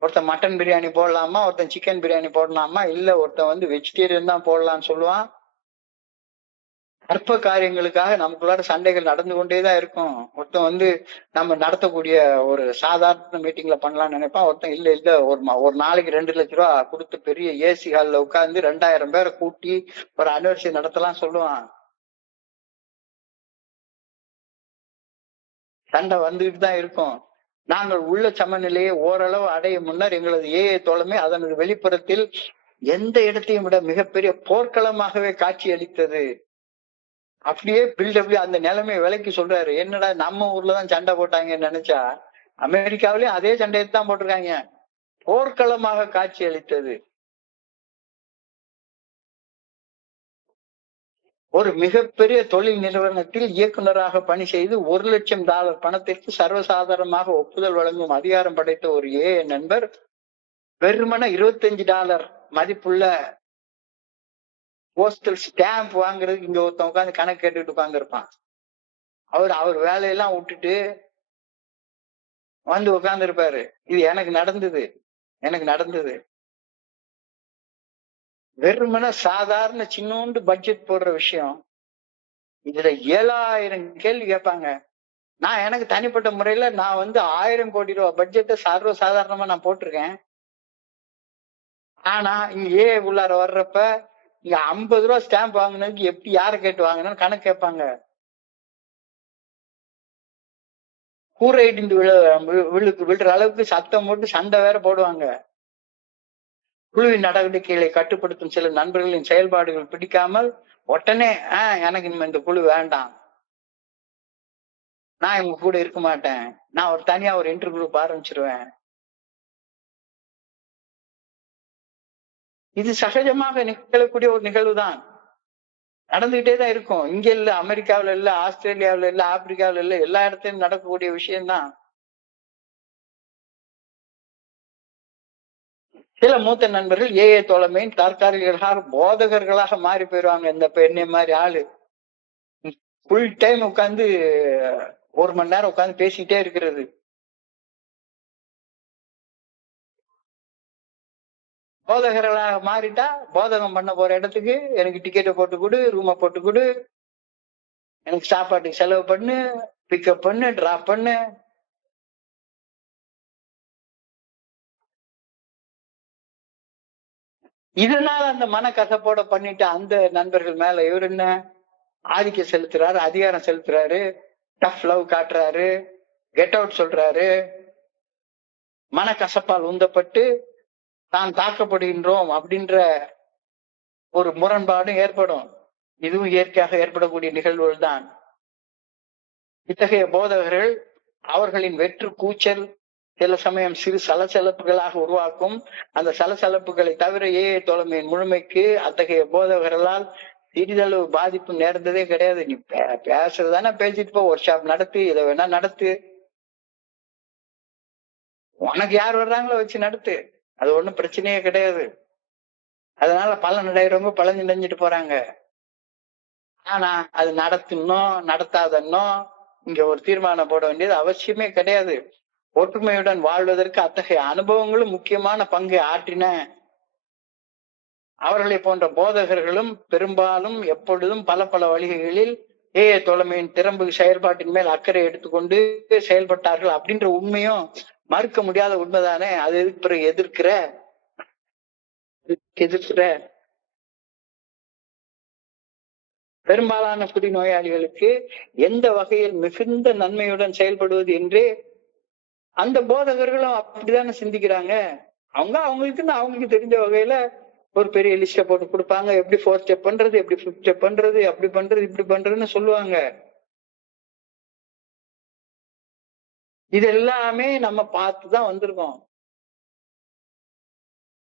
ஒருத்தன் மட்டன் பிரியாணி போடலாமா, ஒருத்தன் சிக்கன் பிரியாணி போடலாமா, இல்ல ஒருத்தன் வெஜிடேரியன் தான் போடலான்னு சொல்லுவான். அற்ப காரியங்களுக்காக நமக்குள்ளார சண்டைகள் நடந்து கொண்டேதான் இருக்கும். ஒருத்தன் நம்ம நடத்தக்கூடிய ஒரு சாதாரண மீட்டிங்ல பண்ணலாம்னு நினைப்பான். ஒருத்தன் இல்ல ஒரு நாளைக்கு 2 லட்சம் ரூபா கொடுத்து பெரிய ஏசி ஹால்ல உட்கார்ந்து 2000 பேரை கூட்டி ஒரு அனிவர்சரி நடத்தலாம் சொல்லுவான். சண்டை வந்துகிட்டு தான் இருக்கும். நாங்கள் உள்ள சமநிலையை ஓரளவு அடையும் முன்னர் எங்களது ஏஏ தோழமை அதனது வெளிப்புறத்தில் எந்த இடத்தையும் விட மிகப்பெரிய போர்க்களமாகவே காட்சி அளித்தது. அப்படியே பில்டபிள்யூ அந்த நிலைமையை விலைக்கு சொல்றாரு. என்னடா நம்ம ஊர்லதான் சண்டை போட்டாங்கன்னு நினைச்சா அமெரிக்காவிலயும் அதே சண்டையை தான் போட்டிருக்காங்க. போர்க்களமாக காட்சி அளித்தது. ஒரு மிகப்பெரிய தொழில் நிறுவனத்தில் இயக்குநராக பணி செய்து $1 லட்சம் பணத்திற்கு சர்வசாதாரணமாக ஒப்புதல் வழங்கும் அதிகாரம் படைத்த ஒரு ஏஏ நண்பர் வெறுமன $25 மதிப்புள்ள போஸ்டல் ஸ்டாம்ப் வாங்குறதுக்கு இங்க ஒருத்தன் உட்காந்து கணக்கு கேட்டுட்டு உட்கார்ந்து இருப்பான். அவர் வேலையெல்லாம் விட்டுட்டு உட்கார்ந்து இருப்பாரு. இது எனக்கு நடந்தது. வெறுமன சாதாரண சின்னோண்டு பட்ஜெட் போடுற விஷயம். இதுல 7000 கேள்வி கேட்பாங்க. நான் எனக்கு தனிப்பட்ட முறையில நான் 1000 கோடி ரூபாய் பட்ஜெட்டை சர்வ சாதாரணமா நான் போட்டிருக்கேன். ஆனா இங்க உள்ளார வர்றப்ப இங்க 50 ரூபாய் ஸ்டாம்ப் வாங்கினதுக்கு எப்படி யாரை கேட்டு வாங்கினு கணக்கு கேட்பாங்க. கூரை இடிந்து விழுற அளவுக்கு சத்தம் போட்டு சண்டை வேற போடுவாங்க. குழுவின் நடவடிக்கைகளை கட்டுப்படுத்தும் சில நண்பர்களின் செயல்பாடுகள் பிடிக்காமல் உடனே எனக்கு இந்த குழு வேண்டாம், நான் இவங்க கூட இருக்க மாட்டேன், நான் தனியா ஒரு இன்டர் குரூப் ஆரம்பிச்சிருவேன். இது சகஜமாக நிகழக்கூடிய ஒரு நிகழ்வுதான். நடந்துகிட்டே தான் இருக்கும். இங்க இல்ல, அமெரிக்காவில இல்ல, ஆஸ்திரேலியாவில இல்ல, ஆப்பிரிக்காவில இல்ல, எல்லா இடத்துலயும் நடக்கக்கூடிய விஷயம்தான். சில மூத்த நண்பர்கள் ஏஏ தோழமையின் தற்காலிகர்களாக போதகர்களாக மாறி போயிடுவாங்க. இந்த பெண்ணை மாதிரி ஆளு ஃபுல் டைம் உட்கார்ந்து 1 மணி நேரம் உட்கார்ந்து பேசிக்கிட்டே இருக்கிறது. போதகர்களாக மாறிட்டா போதகம் பண்ண போற இடத்துக்கு எனக்கு டிக்கெட்டை போட்டு கொடு, ரூமை போட்டு கொடு, எனக்கு சாப்பாட்டுக்கு செலவு பண்ணு, பிக்கப் பண்ணு, டிராப் பண்ணு. இதனால அந்த மனக்கசப்போட பண்ணிட்டு அந்த நண்பர்கள் மேல இவர் என்ன ஆதிக்கம் செலுத்துறாரு, அதிகாரம் செலுத்துறாரு, டஃப் லவ் காட்டுறாரு, கெட் அவுட் சொல்றாரு. மனக்கசப்பால் உந்தப்பட்டு தான் தாக்கப்படுகின்றோம் அப்படின்ற ஒரு முரண்பாடும் ஏற்படும். இதுவும் இயற்கையாக ஏற்படக்கூடிய நிகழ்வுகள் தான். இத்தகைய போதகர்கள் அவர்களின் வெற்று கூச்சல் சில சமயம் சிறு சலசலப்புகளாக உருவாக்கும். அந்த சலசலப்புகளை தவிர தோழமையின் முழுமைக்கு அத்தகைய போதகர்களால் சிறிதளவு பாதிப்பு நேர்ந்ததே கிடையாது. நீ பேசுறதானே பேசிட்டு போ, ஒர்க் ஷாப் நடத்து, இதை வேணா நடத்து, உனக்கு யார் வர்றாங்களோ வச்சு நடத்து, அது ஒண்ணும் பிரச்சனையே கிடையாது. அதனால பலன் அடைகிறவங்க பலன் அடைஞ்சிட்டு போறாங்க. ஆனா அது நடத்தணும் நடத்தாதன்னோ இங்க ஒரு தீர்மானம் போட வேண்டியது அவசியமே கிடையாது. ஒற்றுமையுடன் வாழ்வதற்கு அத்தகைய அனுபவங்களும் முக்கியமான பங்கை ஆற்றின. அவர்களை போன்ற போதகர்களும் பெரும்பாலும் எப்பொழுதும் பல பல வழிகளில் தோழமையின் திறம்பு செயல்பாட்டின் மேல் அக்கறை எடுத்துக்கொண்டு செயல்பட்டார்கள் அப்படின்ற உண்மையும் மறுக்க முடியாத உண்மைதானே. அது பிறகு எதிர்க்கிற பெரும்பாலான குடிநோயாளிகளுக்கு எந்த வகையில் மிகுந்த நன்மையுடன் செயல்படுவது என்றே அந்த போதகர்களும் அப்படித்தானே சிந்திக்கிறாங்க. அவங்களுக்கு தெரிஞ்ச வகையில ஒரு பெரிய லிஸ்ட போட்டு கொடுப்பாங்க. எப்படி 4 ஸ்டெப் பண்றது, எப்படி 5 ஸ்டெப் பண்றது, அப்படி பண்றது, இப்படி பண்றதுன்னு சொல்லுவாங்க. இது எல்லாமே நம்ம பார்த்துதான் வந்திருக்கோம்.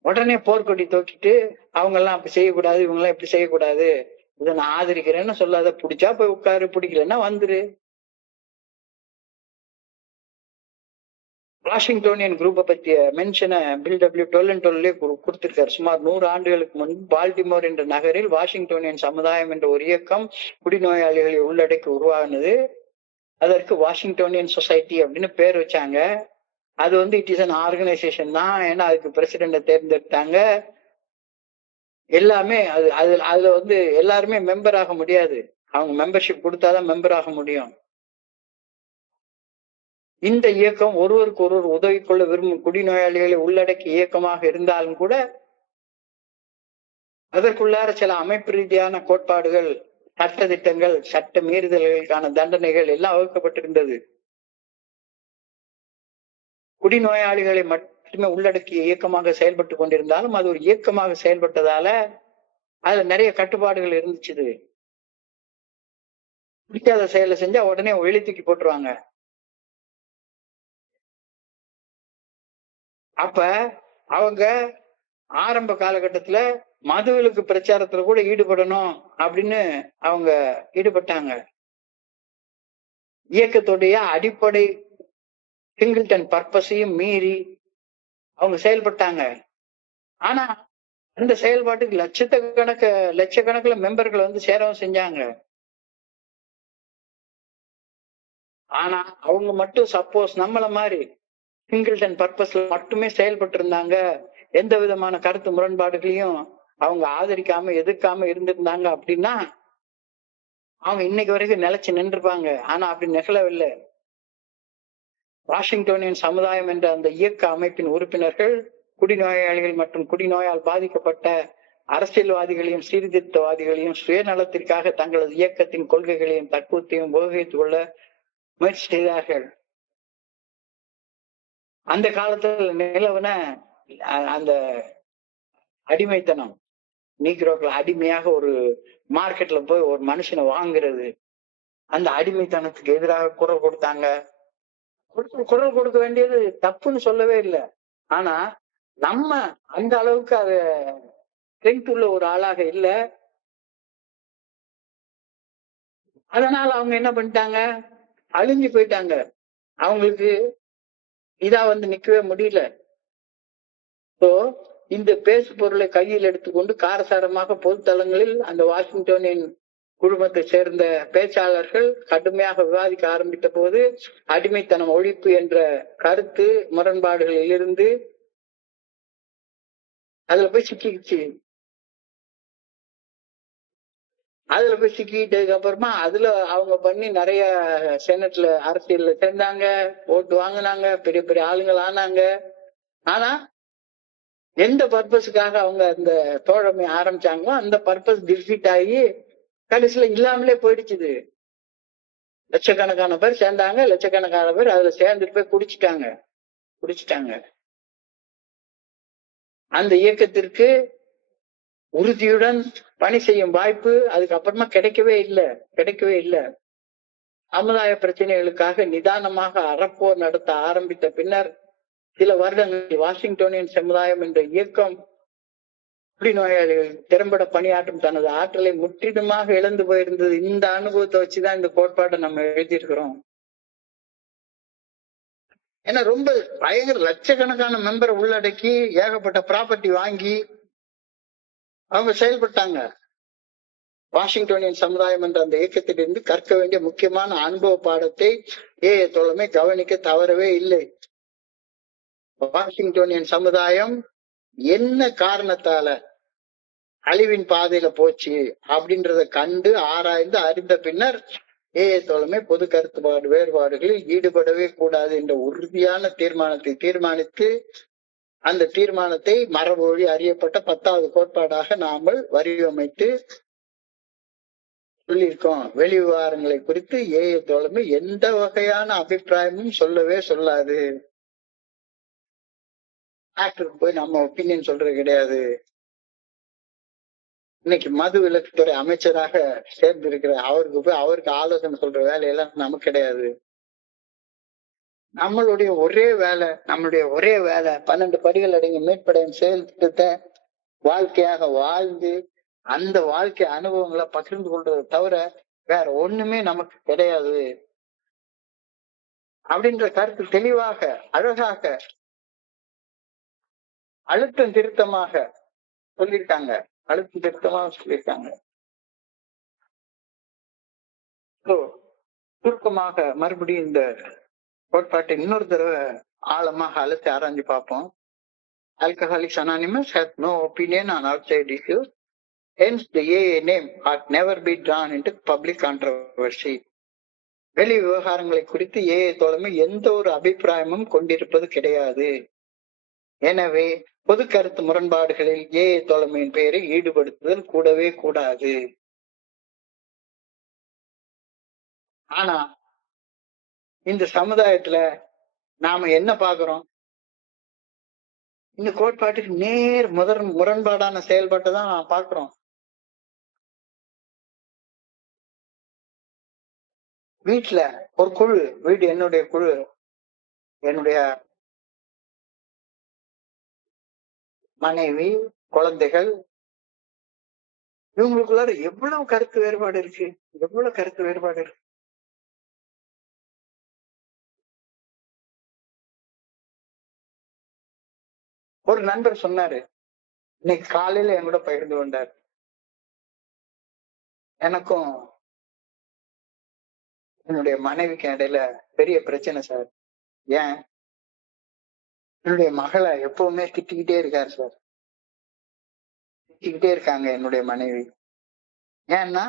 உடனே போர்க்கொடி தூக்கிட்டு அவங்க எல்லாம் அப்படி செய்யக்கூடாது, இவங்க எல்லாம் இப்படி செய்யக்கூடாது, இதை நான் ஆதரிக்கிறேன்னு சொல்லாத. பிடிச்சா போய் உட்காரு, பிடிக்கலன்னா வந்துரு. வாஷிங்டோனியன் குரூப்பை பற்றிய மென்ஷனை பில் டபிள்யூ டொல்லன்டோல்லே கொடுத்திருக்காரு. சுமார் 100 ஆண்டுகளுக்கு முன்பு பால்டிமோர் என்ற நகரில் வாஷிங்டோனியன் சமுதாயம் என்ற ஒரு இயக்கம் குடிநோயாளிகளை உள்ளடக்கி உருவானது. அதற்கு வாஷிங்டோனியன் சொசைட்டி அப்படின்னு பேர் வச்சாங்க. அது இட் இஸ் அன் ஆர்கனைசேஷன் தான். ஏன்னா அதுக்கு பிரசிடென்ட தேர்ந்தெடுத்தாங்க. எல்லாமே அதுல எல்லாருமே மெம்பர் ஆக முடியாது. அவங்க மெம்பர்ஷிப் கொடுத்தாதான் மெம்பர் ஆக முடியும். இந்த இயக்கம் ஒருவருக்கு ஒருவர் உதவி கொள்ள விரும்பும் குடிநோயாளிகளை உள்ளடக்கிய இயக்கமாக இருந்தாலும் கூட அதற்குள்ளார சில அமைப்பு ரீதியான கோட்பாடுகள், சட்ட திட்டங்கள், சட்ட மீறுதல்களுக்கான தண்டனைகள் எல்லாம் வகுக்கப்பட்டிருந்தது. குடிநோயாளிகளை மட்டுமே உள்ளடக்கிய இயக்கமாக செயல்பட்டு கொண்டிருந்தாலும் அது ஒரு இயக்கமாக செயல்பட்டதால அதுல நிறைய கட்டுப்பாடுகள் இருந்துச்சு. பிடிக்காத செயலை செஞ்சா உடனே வெளி தூக்கி போட்டுருவாங்க. அப்ப அவங்க ஆரம்ப காலகட்டத்துல மதுவிலக்கு பிரச்சாரத்துல கூட ஈடுபடணும் அப்படின்னு அவங்க ஈடுபட்டாங்க. இயக்கத்துடைய அடிப்படை சிங்கிள்டன் பர்பஸையும் மீறி அவங்க செயல்பட்டாங்க. ஆனா அந்த செயல்பாட்டுக்கு லட்சக்கணக்கில் மெம்பர்கள் சேரவும் செஞ்சாங்க. ஆனா அவங்க மட்டும் சப்போஸ் நம்மள மாதிரி சிங்கிள்டன் பர்பஸ்ல மட்டுமே செயல்பட்டு இருந்தாங்க, எந்த விதமான கருத்து முரண்பாடுகளையும் அவங்க ஆதரிக்காம எதிர்க்காம இருந்திருந்தாங்க அப்படின்னா அவங்க இன்னைக்கு வரைக்கும் நிலைச்சு நின்றுப்பாங்க. ஆனா அப்படி நிகழவில்லை. வாஷிங்டோனியன் சமுதாயம் என்ற அந்த இயக்க அமைப்பின் உறுப்பினர்கள் குடிநோயாளிகள் மற்றும் குடிநோயால் பாதிக்கப்பட்ட அரசியல்வாதிகளையும் சீர்திருத்தவாதிகளையும் சுயநலத்திற்காக தங்களது இயக்கத்தின் கொள்கைகளையும் தக்குவத்தையும் உபயோகித்துக் கொள்ள முயற்சி செய்தார்கள். அந்த காலத்துல நிலவன அந்த அடிமைத்தனம், நீக்ரோக்கள் அடிமையாக ஒரு மார்க்கெட்ல போய் ஒரு மனுஷனை வாங்குறது, அந்த அடிமைத்தனத்துக்கு எதிராக குரல் கொடுத்தாங்க. குரல் கொடுக்க வேண்டியது தப்புன்னு சொல்லவே இல்லை. ஆனா நம்ம அந்த அளவுக்கு அத ஸ்ட்ரென்த் உள்ள ஒரு ஆளாக இல்லை. அதனால அவங்க என்ன பண்ணிட்டாங்க, அழிஞ்சு போயிட்டாங்க. அவங்களுக்கு இதா நிக்கவே முடியல. இந்த பேசு பொருளை கையில் எடுத்துக்கொண்டு காரசாரமாக பொதுத்தளங்களில் அந்த வாஷிங்டோனின் குழுமத்தை சேர்ந்த பேச்சாளர்கள் கடுமையாக விவாதிக்க ஆரம்பித்த போது அடிமைத்தனம் ஒழிப்பு என்ற கருத்து முரண்பாடுகளில் இருந்து அதுல போய் சிக்கிக்கிச்சு. அதுல போய் சிக்கிட்டதுக்கு அப்புறமா அதுல அவங்க பண்ணி நிறைய செனட்ல அரசியல்ல சேர்ந்தாங்க, ஓட்டு வாங்கினாங்க, பெரிய பெரிய ஆளுங்கள் ஆனாங்க. ஆனா எந்த பர்பஸுக்காக அவங்க அந்த தோழமை ஆரம்பிச்சாங்களோ அந்த பர்பஸ் டிஃபீட் ஆகி கடைசியில இல்லாமலே போயிடுச்சுது. லட்சக்கணக்கான பேர் சேர்ந்தாங்க, லட்சக்கணக்கான பேர் அதுல சேர்ந்துட்டு போய் குடிச்சிட்டாங்க. அந்த இயக்கத்திற்கு உறுதியுடன் பணி செய்யும் வாய்ப்பு அதுக்கப்புறமா கிடைக்கவே இல்லை. சமுதாய பிரச்சனைகளுக்காக நிதானமாக அறப்போர் நடத்த ஆரம்பித்த பின்னர் சில வருடங்கள் வாஷிங்டோனியன் சமுதாயம் என்ற இயக்கம் குடிநோயாளிகள் திறம்பட பணியாற்றும் தனது ஆற்றலை முற்றிலுமாக இழந்து போயிருந்தது. இந்த அனுபவத்தை வச்சுதான் இந்த கோட்பாட்டை நம்ம எழுதியிருக்கிறோம். ஏன்னா ரொம்ப பயங்கர லட்சக்கணக்கான மெம்பரை உள்ளடக்கி ஏகப்பட்ட ப்ராப்பர்ட்டி வாங்கி அவங்க செயல்பட்டாங்க. வாஷிங்டோனியன் சமுதாயம் என்ற அந்த இயக்கத்திலிருந்து கற்க வேண்டிய முக்கியமான அனுபவ பாடத்தை தோழமை கவனிக்க தவறவே இல்லை. வாஷிங்டோனியன் சமுதாயம் என்ன காரணத்தால அழிவின் பாதையில போச்சு அப்படின்றத கண்டு ஆராய்ந்து அறிந்த பின்னர் தோழமை பொது கருத்துப்பாடு வேறுபாடுகளில் ஈடுபடவே கூடாது என்ற உறுதியான தீர்மானத்தை தீர்மானித்து அந்த தீர்மானத்தை மரபு வழி அறியப்பட்ட 10வது கோட்பாடாக நாமல் வடிவமைத்து சொல்லியிருக்கோம். வெளி விவகாரங்களை குறித்து தோழமை எந்த வகையான அபிப்பிராயமும் சொல்லவே சொல்லாது. டாக்டருக்கு போய் நம்ம ஒப்பீனியன் சொல்றது கிடையாது. இன்னைக்கு மது விலக்குத்துறை அமைச்சராக சேர்ந்திருக்கிற அவருக்கு ஆலோசனை சொல்ற வேலையெல்லாம் நமக்கு கிடையாது. நம்மளுடைய ஒரே வேலை 12 படிகள் அடங்கிய மீட்படையும் செயல் திட்டத்தை வாழ்க்கையாக வாழ்ந்து அந்த வாழ்க்கை அனுபவங்களை பகிர்ந்து கொள்றதை தவிர வேற ஒண்ணுமே நமக்கு கிடையாது அப்படின்ற கருத்து தெளிவாக அழகாக அழுத்தம் திருத்தமாக சொல்லியிருக்காங்க. சுருக்கமாக மறுபடியும் இந்த கோட்பாட்டை இன்னொரு தடவை ஆழமாக அழுத்தி ஆராய்ஞ்சு பார்ப்போம். Alcoholics Anonymous has no opinion on outside issues. Hence, the AA name ought never be drawn into public controversy. வெளி விவகாரங்களை குறித்து தோழமை எந்த ஒரு அபிப்பிராயமும் கொண்டிருப்பது கிடையாது. எனவே பொது கருத்து முரண்பாடுகளில் தோழமையின் பெயரை ஈடுபடுத்துதல் கூடவே கூடாது. ஆனா இந்த சமுதாயத்துல நாம என்ன பாக்குறோம்? இந்த கோட்பாட்டுக்கு நேர் முரண்பாடான செயல்பாட்டை தான் பாக்குறோம். வீட்டுல ஒரு குழு, என்னுடைய குழு, என்னுடைய மனைவி, குழந்தைகள், இவங்களுக்குள்ளார எவ்வளவு கருத்து வேறுபாடு இருக்கு. ஒரு நண்பர் சொன்னாரு, இன்னைக்கு காலையில என்னோட பகிர்ந்து கொண்டார், எனக்கும் என்னுடைய மனைவிக்கு இடையில பெரிய பிரச்சனை சார். ஏன்? என்னுடைய மகளை எப்பவுமே திட்டிக்கிட்டே இருக்காரு சார். திட்டிக்கிட்டே இருக்காங்க என்னுடைய மனைவி. ஏன்னா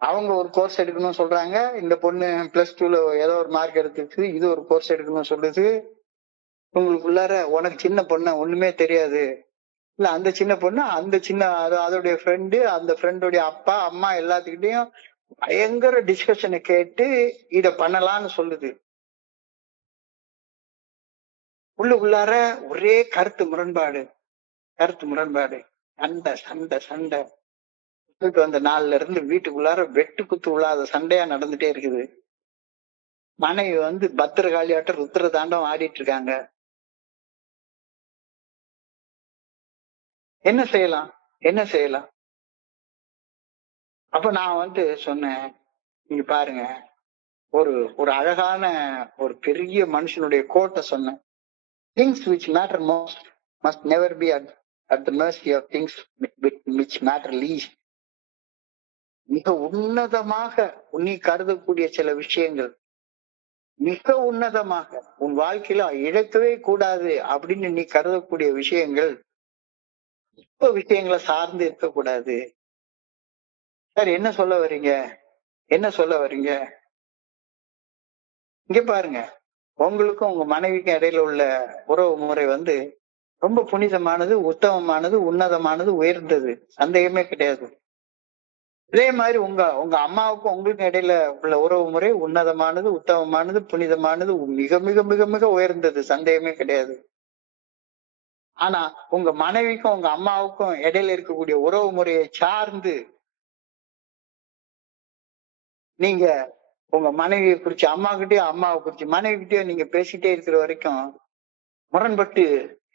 அவங்க ஒரு கோர்ஸ் எடுக்கணும்னு சொல்றாங்க, இந்த பொண்ணு +2ல ஏதோ ஒரு மார்க் எடுத்துருக்கு, இது ஒரு கோர்ஸ் எடுக்கணும்னு சொல்லுது. உங்களுக்குள்ளார உனக்கு சின்ன பொண்ணு ஒண்ணுமே தெரியாது, இல்ல அந்த சின்ன பொண்ணு அதோடைய ஃப்ரெண்டு, அந்த ஃப்ரெண்டோடைய அப்பா அம்மா எல்லாத்துக்கிட்டையும் பயங்கர டிஸ்கஷனை கேட்டு இத பண்ணலாம்னு சொல்லுது. உள்ளுக்குள்ளார ஒரே கருத்து முரண்பாடு. சண்டை வந்த நாள்ல இருந்து வீட்டுக்குள்ளார வெட்டு குத்து உள்ளாத சண்டையா நடந்துட்டே இருக்குது. மனைவி பத்திரகாளியாட்ட ருத்ர தாண்டம் ஆடிட்டு இருக்காங்க. என்ன செய்யலாம்? அப்ப நான் சொன்னேன், நீங்க பாருங்க, ஒரு அழகான ஒரு பெரிய மனுஷனுடைய கோட்டை சொன்னேன். Things which matter most must never be at the mercy of things which matter least. மிக உன்னதமாக நீ கருதக்கூடிய சில விஷயங்கள், மிக உன்னதமாக உன் வாழ்க்கையில இழக்கவே கூடாது அப்படின்னு நீ கருதக்கூடிய விஷயங்கள் இப்ப விஷயங்களை சார்ந்து இருக்கக்கூடாது. சார் என்ன சொல்ல வர்றீங்க? என்ன சொல்ல வர்றீங்க? இங்க பாருங்க. உங்களுக்கும் உங்க மனைவிக்கும் இடையில உள்ள உறவு முறை வந்து ரொம்ப புனிதமானது, உத்தமமானது, உன்னதமானது, உயர்ந்தது. சந்தேகமே கிடையாது. இதே மாதிரி உங்க உங்க அம்மாவுக்கும் உங்களுக்கும் இடையில உள்ள உறவு முறை உன்னதமானது, உத்தமமானது, புனிதமானது, மிக மிக மிக மிக உயர்ந்தது. சந்தேகமே கிடையாது. ஆனா உங்க மனைவிக்கும் உங்க அம்மாவுக்கும் இடையில இருக்கக்கூடிய உறவு முறையை சார்ந்து நீங்க உங்க மனைவியை குறிச்சு அம்மா கிட்டயும், அம்மாவை குறிச்சு மனைவி கிட்டயும் நீங்க பேசிட்டே இருக்கிற வரைக்கும், முரண்பட்டு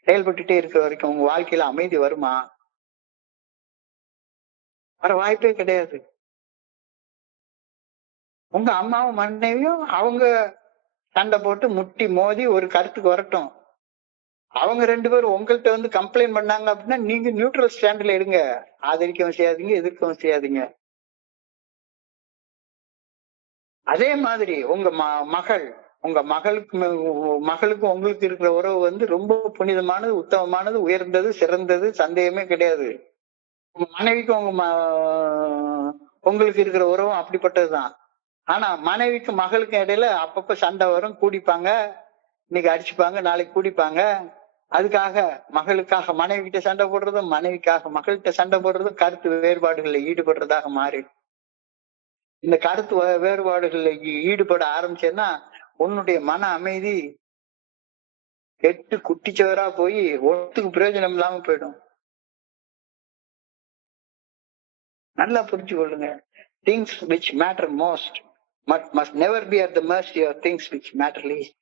செயல்பட்டுட்டே இருக்கிற வரைக்கும் உங்க வாழ்க்கையில அமைதி வருமா? வர வாய்ப்பே கிடையாது. உங்க அம்மாவும் மனைவியும் அவங்க சண்டை போட்டு முட்டி மோதி ஒரு கருத்துக்கு வரட்டும். அவங்க 2 பேரும் உங்கள்ட்ட வந்து கம்ப்ளைண்ட் பண்ணாங்க அப்படின்னா நீங்க நியூட்ரல் ஸ்டாண்ட்ல எடுங்க. ஆதரிக்கவும் செய்யாதீங்க, எதிர்க்கவும் செய்யாதீங்க. அதே மாதிரி உங்க மகள் உங்க மகளுக்கும் உங்களுக்கு இருக்கிற உறவு வந்து ரொம்ப புனிதமானது, உத்தமமானது, உயர்ந்தது, சிறந்தது, சந்தேகமே கிடையாது. உங்க மனைவிக்கும் உங்களுக்கு இருக்கிற உறவும் அப்படிப்பட்டதுதான். ஆனா மனைவிக்கும் மகளுக்கும் இடையில அப்பப்ப சண்டை வரும், கூடிப்பாங்க, இன்னைக்கு அடிச்சுப்பாங்க, நாளைக்கு கூடிப்பாங்க. அதுக்காக மகளுக்காக மனைவி கிட்ட சண்டை போடுறதும், மனைவிக்காக மகள்கிட்ட சண்டை போடுறதும் கருத்து வேறுபாடுகள்ல ஈடுபடுறதாக மாறி இந்த கருத்து வேறுபாடுகள்ல ஈடுபட ஆரம்பிச்சேன்னா உன்னுடைய மன அமைதி கெட்டு குட்டிச்சவரா போய் ஒத்துக்கு பிரயோஜனம் இல்லாம போயிடும். நல்லா புரிஞ்சு கொள்ளுங்க. Things which matter most must never be at the mercy of things which matter least.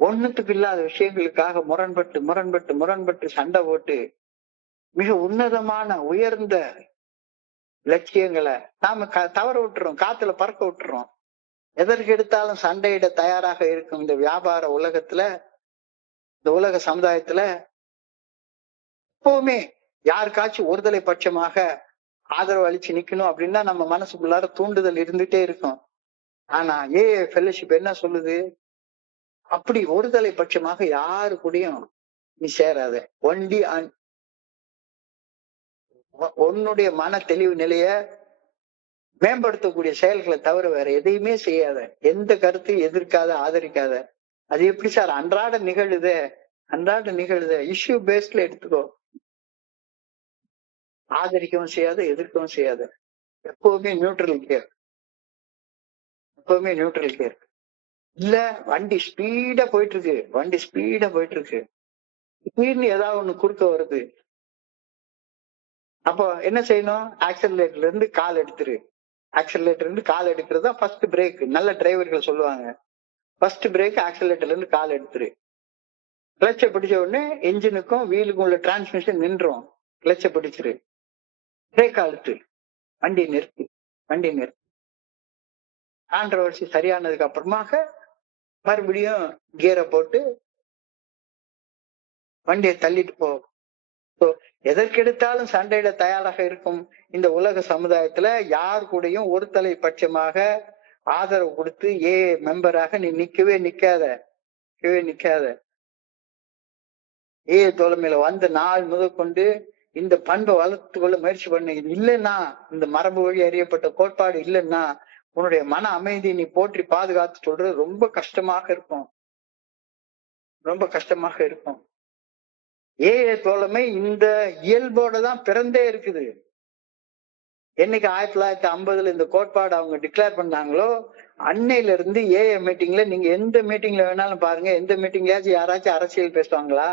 ஒண்ணுத்துக்கு இல்லாத விஷயங்களுக்காக முரண்பட்டு முரண்பட்டு முரண்பட்டு சண்டை போட்டு மிக உன்னதமான உயர்ந்த லட்சியங்களை நாம தவற விட்டுறோம், காத்துல பறக்க விட்டுறோம். எதற்கு எடுத்தாலும் சண்டையிட தயாராக இருக்கும் இந்த வியாபார உலகத்துல, இந்த உலக சமுதாயத்துல எப்பவுமே யாருக்காச்சும் ஒருதலை பட்சமாக ஆதரவு அளிச்சு நிக்கணும் அப்படின்னா நம்ம மனசுக்குள்ளார தூண்டுதல் இருந்துட்டே இருக்கும். ஆனா ஃபெல்லோஷிப் என்ன சொல்லுது? அப்படி ஒருதலை பட்சமாக யாரு கூடயும் நீ சேராத. ஒன்லி உன்னுடைய மன தெளிவு நிலைய மேம்படுத்தக்கூடிய செயல்களை தவிர வேற எதையுமே செய்யாத. எந்த கருத்தையும் எதிர்க்காத, ஆதரிக்காத. அது எப்படி சார் அன்றாட நிகழுது? அன்றாட நிகழுது இஷ்யூ பேஸ்ட்ல எடுத்துக்கோ. ஆதரிக்கவும் செய்யாத, எதிர்க்கவும் செய்யாத. எப்பவுமே நியூட்ரல் கேர். எப்பவுமே நியூட்ரல் கேர். இல்ல வண்டி ஸ்பீடா போயிட்டு இருக்கு, வண்டி ஸ்பீடா போயிட்டு இருக்கு, திடீர்னு ஏதாவது ஒண்ணு குறுக்க வருது. அப்போ என்ன செய்யணும்? ஆக்சலரேட்டர்ல இருந்து கால் எடுத்துரு. ஆக்சலரேட்டர் இருந்து கால் எடுக்கிறது தான் ஃபர்ஸ்ட் பிரேக். நல்ல டிரைவர்கள் சொல்லுவாங்க, ஃபர்ஸ்ட் பிரேக் ஆக்சலரேட்டர்ல இருந்து கால் எடுத்துரு. கிளச்சை பிடிச்ச உடனே என்ஜினுக்கும் வீலுக்கும் உள்ள டிரான்ஸ்மிஷன் நின்றும். கிளச்சை பிடிச்சிரு, பிரேக் அழுத்து, வண்டி நிறுத்து, வண்டி நிறுத்து. கான்ட்ரவர்சி சரியானதுக்கு அப்புறமாக மறுபடியும் கியரை போட்டு வண்டியை தள்ளிட்டு போ. எதற்கெடுத்தாலும் சண்டையிட தயாராக இருக்கும் இந்த உலக சமுதாயத்துல யார் கூடயும் ஒரு தலை பட்சமாக ஆதரவு கொடுத்து மெம்பராக நீ நிக்கவே நிக்காத. தோழமையில வந்த நாள் முதற்கொண்டு இந்த பண்பை வளர்த்து கொள்ள முயற்சி பண்ணு. இது இல்லைன்னா, இந்த மரபு வழி அறியப்பட்ட கோட்பாடு இல்லைன்னா உன்னுடைய மன அமைதி நீ போற்றி பாதுகாத்து சொல்றது ரொம்ப கஷ்டமாக இருக்கும், ரொம்ப கஷ்டமாக இருக்கும். தோழமை இந்த இயல்போட தான் பிறந்தே இருக்குது. என்னைக்கு 1950 இந்த கோட்பாடு அவங்க டிக்ளேர் பண்ணாங்களோ அன்னையில இருந்து மீட்டிங்ல நீங்க எந்த மீட்டிங்ல வேணாலும் பாருங்க, எந்த மீட்டிங்லயாச்சும் யாராச்சும் அரசியல் பேசுவாங்களா?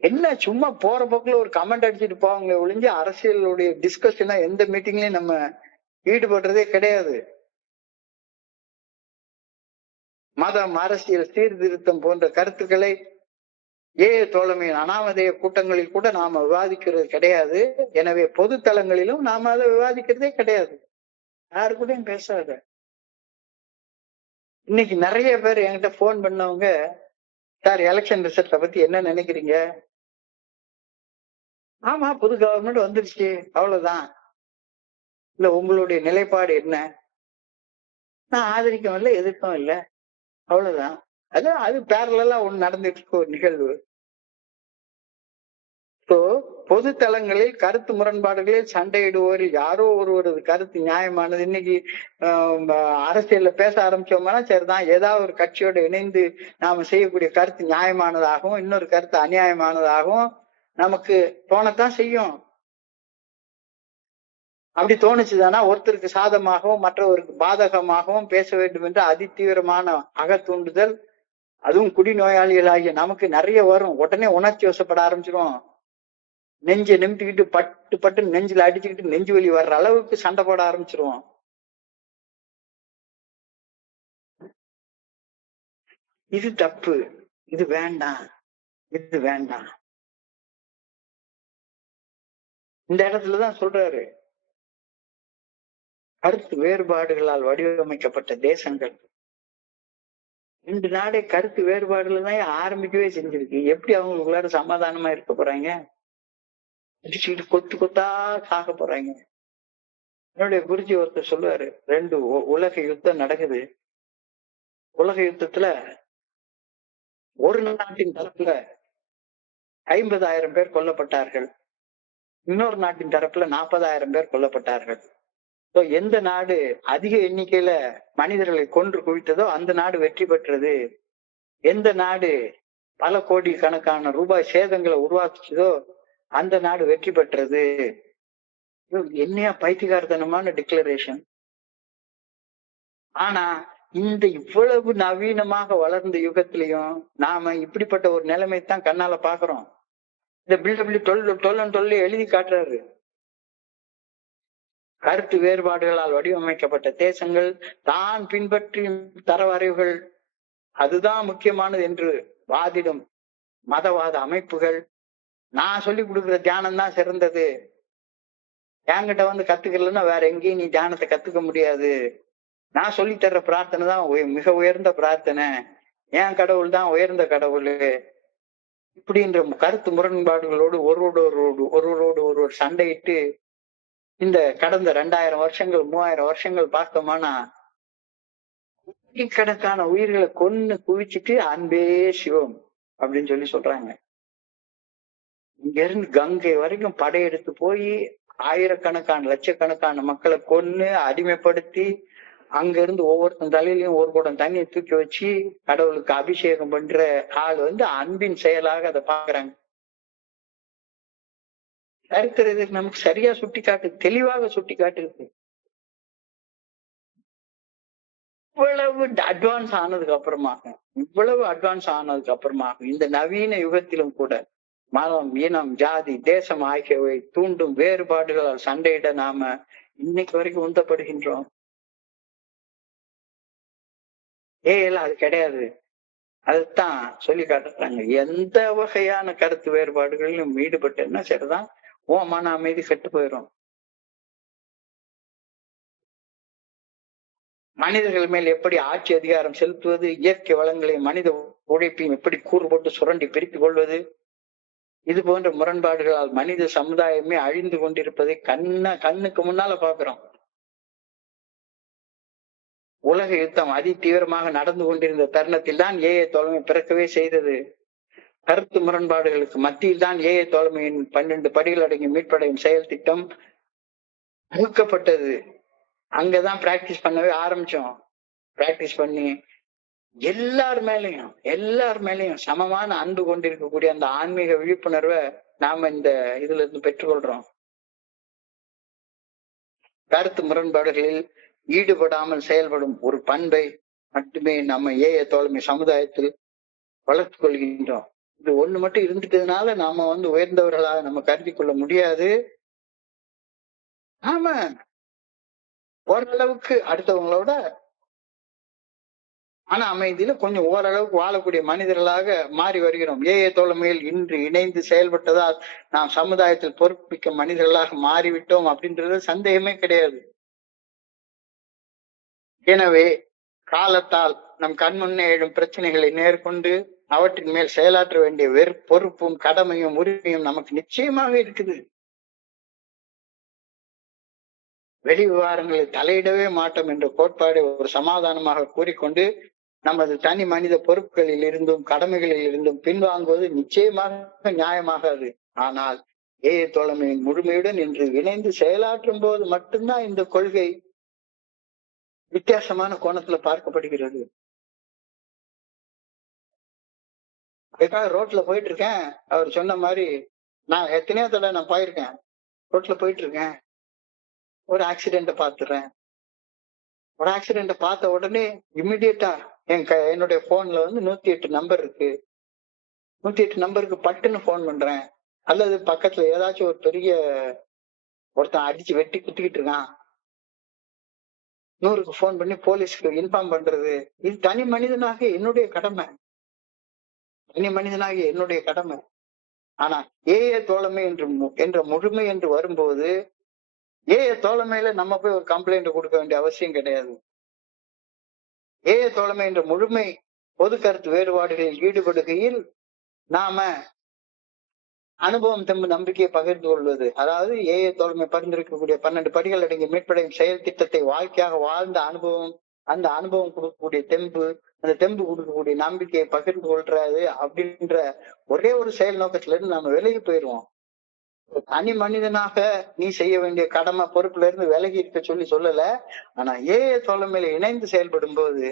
என்ன சும்மா போற போக்குல ஒரு கமெண்ட் அடிச்சுட்டு போவாங்க ஒழிஞ்சு அரசியலுடைய டிஸ்கஷனா எந்த மீட்டிங்லயும் நம்ம ஈடுபடுறதே கிடையாது. மதம், அரசியல், சீர்திருத்தம் போன்ற கருத்துக்களை தோழமையின் அனாமதேய கூட்டங்களில் கூட நாம விவாதிக்கிறது கிடையாது. எனவே பொது தளங்களிலும் நாம அதை விவாதிக்கிறதே கிடையாது. யாரு கூடயும் பேசாத. இன்னைக்கு நிறைய பேர் என்கிட்ட போன் பண்ணவங்க, சார் எலெக்ஷன் ரிசல்ட்டை பத்தி என்ன நினைக்கிறீங்க? ஆமா, புது கவர்மெண்ட் வந்துருச்சு, அவ்வளவுதான். இல்ல உங்களுடைய நிலைப்பாடு என்ன? நான் ஆதரிக்கவும் இல்லை, எதிர்க்கவும் இல்லை, அவ்வளவுதான். அது பேரலா ஒண்ணு நடந்துட்டு இருக்க ஒரு நிகழ்வு. இப்போ பொது தளங்களில் கருத்து முரண்பாடுகளில் சண்டையிடுவோரில் யாரோ ஒருவரது கருத்து நியாயமானது. இன்னைக்கு அரசியல்ல பேச ஆரம்பிச்சோம்னா சரிதான், ஏதாவது ஒரு கட்சியோட இணைந்து நாம செய்யக்கூடிய கருத்து நியாயமானதாகவும் இன்னொரு கருத்து அநியாயமானதாகவும் நமக்கு தோணத்தான் செய்யும். அப்படி தோணுச்சுதானா ஒருத்தருக்கு சாதகமாகவும் மற்றவருக்கு பாதகமாகவும் பேச வேண்டும் என்ற அதிதீவிரமான அகத்தூண்டுதல், அதுவும் குடிநோயாளிகளாகிய நமக்கு நிறைய வரும். உடனே உணர்ச்சி வசப்பட ஆரம்பிச்சிடும். நெஞ்சை நிமித்திக்கிட்டு பட்டு பட்டு நெஞ்சில அடிச்சுக்கிட்டு நெஞ்சு வலி வர்ற அளவுக்கு சண்டை போட ஆரம்பிச்சிருவோம். இது தப்பு, இது வேண்டாம், இது வேண்டாம். இந்த இடத்துலதான் சொல்றாரு, கருத்து வேறுபாடுகளால் வடிவமைக்கப்பட்ட தேசங்கள். 2 நாடே கருத்து வேறுபாடுல தான் ஆரம்பிக்கவே செஞ்சிருக்கு. எப்படி அவங்களுக்குள்ளார சமாதானமா இருக்க போறாங்க? அடிச்சுக்கிட்டு கொத்து கொத்தா சாக போறாங்க. என்னுடைய குருஜி ஒருத்தர் சொல்லுவாரு, 2 உலக யுத்தம் நடக்குது. உலக யுத்தத்துல ஒரு நாட்டின் தரப்புல 50,000 பேர் கொல்லப்பட்டார்கள், இன்னொரு நாட்டின் தரப்புல 40,000 பேர் கொல்லப்பட்டார்கள். எந்த நாடு அதிக எண்ணிக்கையில மனிதர்களை கொன்று குவித்ததோ அந்த நாடு வெற்றி பெற்றது. எந்த நாடு பல கோடி கணக்கான ரூபாய் சேதங்களை உருவாக்குச்சதோ அந்த நாடு வெற்றி பெற்றது. என்னையா பைத்தியகாரத்தனமான டிக்ளரேஷன். ஆனா இந்த இவ்வளவு நவீனமாக வளர்ந்த யுகத்திலையும் நாம இப்படிப்பட்ட ஒரு நிலைமை தான் கண்ணால பாக்குறோம். இந்த பில்டபிள்யூ தொல்லு எழுதி காட்டுறாரு. கருத்து வேறுபாடுகளால் வடிவமைக்கப்பட்ட தேசங்கள் தான் பின்பற்றும் தரவரைவுகள் அதுதான் முக்கியமானது என்று வாதிடும் மதவாத அமைப்புகள், நான் சொல்லி கொடுக்குற தியானம் தான் சிறந்தது, என்கிட்ட வந்து கத்துக்கலன்னா வேற எங்கேயும் நீ தியானத்தை கத்துக்க முடியாது, நான் சொல்லி தர்ற பிரார்த்தனை தான் மிக உயர்ந்த பிரார்த்தனை, என் கடவுள் தான் உயர்ந்த கடவுள், இப்படின்ற கருத்து முரண்பாடுகளோடு ஒருவரோடு ஒருவர் சண்டையிட்டு இந்த கடந்த 2000 வருஷங்கள் 3000 வருஷங்கள் பார்த்தோம்னா கோடிக்கணக்கான உயிர்களை கொன்னு குவிச்சுட்டு அன்பே சிவம் அப்படின்னு சொல்லி சொல்றாங்க. இங்க இருந்து கங்கை வரைக்கும் படையெடுத்து போய் ஆயிரக்கணக்கான லட்சக்கணக்கான மக்களை கொன்னு அடிமைப்படுத்தி அங்க இருந்து ஒவ்வொருத்தன் தலையிலையும் ஒரு குடம் தண்ணியை தூக்கி வச்சு கடவுளுக்கு அபிஷேகம் பண்ற ஆள் வந்து அன்பின் செயலாக அதை பாக்குறாங்க. சரித்திரத்துக்கு நமக்கு சரியா சுட்டி காட்டு, தெளிவாக சுட்டி காட்டுது. இவ்வளவு அட்வான்ஸ் ஆனதுக்கு அப்புறமாக இந்த நவீன யுகத்திலும் கூட மதம், இனம், ஜாதி, தேசம் ஆகியவை தூண்டும் வேறுபாடுகளால் சண்டையிட நாம இன்னைக்கு வரைக்கும் உந்தப்படுகின்றோம். அது கிடையாது. அதுதான் சொல்லி காட்டுறாங்க. எந்த வகையான கருத்து வேறுபாடுகளிலும் ஈடுபட்டேன்னா சரிதான், உன் மன அமைதி கெட்டு போயிடும். மனிதர்கள் மேல் எப்படி ஆட்சி அதிகாரம் செலுத்துவது, இயற்கை வளங்களை மனித உழைப்பையும் எப்படி கூறு போட்டு சுரண்டி பிரித்துக் கொள்வது, இது போன்ற முரண்பாடுகளால் மனித சமுதாயமே அழிந்து கொண்டிருப்பதை கண்ணுக்கு முன்னால பாக்குறோம். உலக யுத்தம் அதி தீவிரமாக நடந்து கொண்டிருந்த தருணத்தில் தான் ஏஏ தோழமை பிறக்கவே செய்தது. கருத்து முரண்பாடுகளுக்கு மத்தியில் தான் ஏஏ தோழமையின் 12 படிகள் அடங்கிய மீட்படையும் செயல் திட்டம் வகுக்கப்பட்டது. அங்கதான் பிராக்டிஸ் பண்ணவே ஆரம்பிச்சோம். பிராக்டிஸ் பண்ணி எல்லார் மேலையும் சமமான அன்பு கொண்டிருக்கக்கூடிய அந்த ஆன்மீக விழிப்புணர்வை நாம இந்த இதுல இருந்து பெற்றுக்கொள்றோம். கருத்து முரண்பாடுகளில் ஈடுபடாமல் செயல்படும் ஒரு பண்பை மட்டுமே நம்ம ஏஏ தோழமை சமுதாயத்தில் வளர்த்து கொள்கின்றோம். இது ஒண்ணு மட்டும் இருந்துட்டதுனால நாம வந்து உயர்ந்தவர்களாக நம்ம கருதி கொள்ள முடியாது. நாம ஓரளவுக்கு அடுத்தவங்களோட ஆனா அமைதியில கொஞ்சம் ஓரளவுக்கு வாழக்கூடிய மனிதர்களாக மாறி வருகிறோம். ஏஏ தோழமையில் இன்று இணைந்து செயல்பட்டதால் நாம் சமுதாயத்தில் பொறுப்பிக்க மனிதர்களாக மாறிவிட்டோம் அப்படின்றது சந்தேகமே கிடையாது. எனவே காலத்தால் நம் கண்முன்னே எழும் பிரச்சனைகளை நேர்கொண்டு அவற்றின் மேல் செயலாற்ற வேண்டிய பொறுப்பும் கடமையும் உரிமையும் நமக்கு நிச்சயமாக இருக்குது. வெளி விவகாரங்களில் தலையிடவே மாட்டோம் என்ற கோட்பாடை ஒரு சமாதானமாக கூறிக்கொண்டு நமது தனி மனித பொறுப்புகளில் இருந்தும் கடமைகளில் இருந்தும் பின்வாங்குவது நிச்சயமாக நியாயமாகாது. ஆனால் ஏஐ தோழமையின் முழுமையுடன் இன்று இணைந்து செயலாற்றும் போது மட்டும்தான் இந்த கொள்கை வித்தியாசமான கோணத்துல பார்க்கப்படுகிறது. அதுக்காக ரோட்ல போயிட்டு இருக்கேன், அவர் சொன்ன மாதிரி நான் எத்தனையோ தடவை நான் போயிருக்கேன். ரோட்ல போயிட்டு இருக்கேன், ஒரு ஆக்சிடென்ட பாத்துறேன். ஒரு ஆக்சிடென்ட பார்த்த உடனே இம்மிடியட்டா என்னுடைய போன்ல வந்து 108 நம்பர் இருக்கு. 108 நம்பருக்கு பட்டுன்னு போன் பண்றேன். அல்லது பக்கத்துல ஏதாச்சும் ஒரு பெரிய ஒருத்தன் அடிச்சு வெட்டி குத்திக்கிட்டு இருக்கான், 100க்கு போன் பண்ணி போலீஸ்க்கு இன்ஃபார்ம் பண்றது. இது தனி மனிதனாக என்னுடைய கடமை, தனி மனிதனாக என்னுடைய கடமை. ஆனா ஏஐ தோழமை என்ற முழுமை என்று வரும்போது ஏஐ தோழமையில நம்ம போய் ஒரு கம்ப்ளைண்ட் கொடுக்க வேண்டிய அவசியம் கிடையாது. ஏஐ தோழமை என்ற முழுமை பொது கருத்து வேறுபாடுகளில் ஈடுபடுகையில் நாம அனுபவம் தெம்பு நம்பிக்கையை பகிர்ந்து கொள்வது, அதாவது ஏஐ தோழமை பரிந்துரைக்கக்கூடிய 12 படிகள் அடங்கிய மீட்படையும் செயல் திட்டத்தை வாழ்க்கையாக வாழ்ந்த அனுபவம், அந்த அனுபவம் கொடுக்கக்கூடிய தெம்பு, அந்த தெம்பு கொடுக்கக்கூடிய நம்பிக்கையை பகிர்ந்து கொள்றது அப்படின்ற ஒரே ஒரு செயல் நோக்கத்துல இருந்து நாம விலகி போயிடுவோம். தனி மனிதனாக நீ செய்ய வேண்டிய கடமை பொறுப்புல இருந்து விலகி இருக்க சொல்லல. ஆனா ஏஐ தோழமையில இணைந்து செயல்படும் போது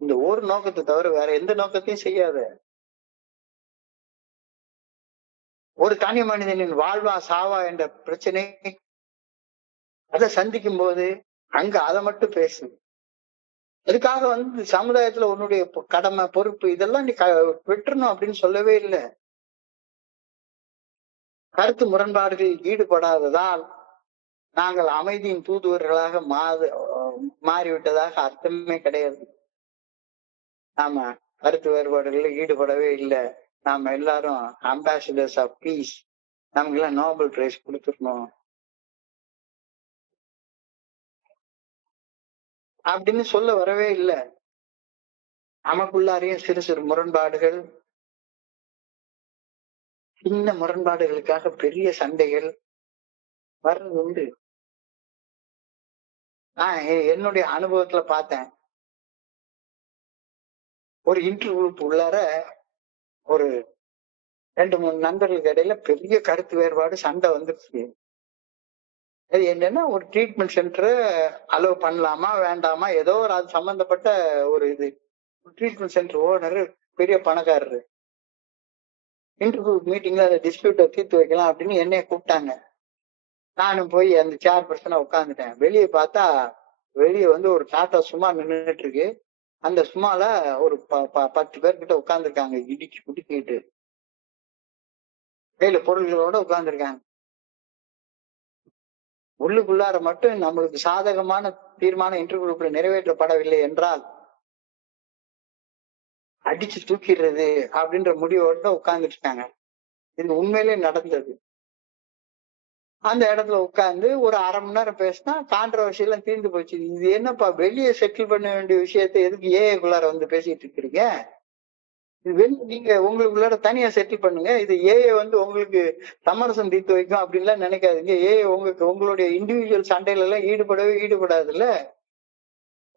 இந்த ஒரு நோக்கத்தை தவிர வேற எந்த நோக்கத்தையும் செய்யாத. ஒரு தனி மனிதனின் வாழ்வா சாவா என்ற பிரச்சனை அதை சந்திக்கும் போது அங்க அதை மட்டும் பேசு. அதுக்காக வந்து சமுதாயத்துல உன்னுடைய கடமை பொறுப்பு இதெல்லாம் நீ விட்டுறணும் அப்படின்னு சொல்லவே இல்லை. கருத்து முரண்பாடுகளில் ஈடுபடாததால் நாங்கள் அமைதியின் தூதுவர்களாக மாறிவிட்டதாக அர்த்தமே கிடையாது. நாம கருத்து வேறுபாடுகளில் ஈடுபடவே இல்லை. நாம எல்லாரும் அம்பாசிடர்ஸ் ஆஃப் பீஸ், நமக்கு எல்லாம் நோபல் பிரைஸ் கொடுத்துருக்கணும் அப்படின்னு சொல்ல வரவே இல்லை. நமக்குள்ளாரையும் சிறு சிறு முரண்பாடுகள், சின்ன முரண்பாடுகளுக்காக பெரிய சண்டைகள் வர்றது உண்டு. நான் என்னுடைய அனுபவத்துல பார்த்தேன். ஒரு இன்டர்வியூக்கு உள்ளார ஒரு 2-3 நண்பர்களுக்கு இடையில பெரிய கருத்து வேறுபாடு சண்டை வந்துருச்சு. அது என்னன்னா, ஒரு ட்ரீட்மெண்ட் சென்டர் அலோவ் பண்ணலாமா வேண்டாமா, ஏதோ ஒரு அது சம்பந்தப்பட்ட ஒரு இது. ட்ரீட்மெண்ட் சென்டர் ஓனரு பெரிய பணக்காரரு. இன்டர்வியூ மீட்டிங்ல அந்த டிஸ்பியூட்டை தீர்த்து வைக்கலாம் அப்படின்னு என்னைய கூப்பிட்டாங்க. நானும் போய் அந்த சேர் பர்சனா உட்காந்துட்டேன். வெளியே பார்த்தா வெளியே வந்து ஒரு டாட்டா சும்மா நின்றுட்டு இருக்கு. அந்த சும்மால ஒரு 10 பேர்கிட்ட உட்கார்ந்துருக்காங்க, இடிச்சு குடிக்கிட்டு கையில பொருள்களோட உட்கார்ந்துருக்காங்க. உள்ளுக்குள்ளார மட்டும் நம்மளுக்கு சாதகமான தீர்மானம் இன்டர்வியூ நிறைவேற்றப்படவில்லை என்றால் அடிச்சு தூக்கிடுறது அப்படின்ற முடிவோட உட்கார்ந்துட்டு இருக்காங்க. இது உண்மையிலே நடந்தது. அந்த இடத்துல உட்கார்ந்து ஒரு 1/2 மணி நேரம் பேசினா கான்ட்ரவர்சி எல்லாம் தீர்ந்து போச்சு. இது என்னப்பா வெளியே செட்டில் பண்ண வேண்டிய விஷயத்த எதுக்கு ஏஐக்குள்ளார வந்து பேசிட்டு இருக்கிறீங்க? இது நீங்க உங்களுக்குள்ளார தனியா செட்டில் பண்ணுங்க. இது ஏஐ வந்து உங்களுக்கு சமரசம் தீர்த்து வைக்கும் அப்படின்லாம் நினைக்காதீங்க. ஏஐ உங்களுடைய இண்டிவிஜுவல் சண்டையில எல்லாம் ஈடுபடாது இல்ல,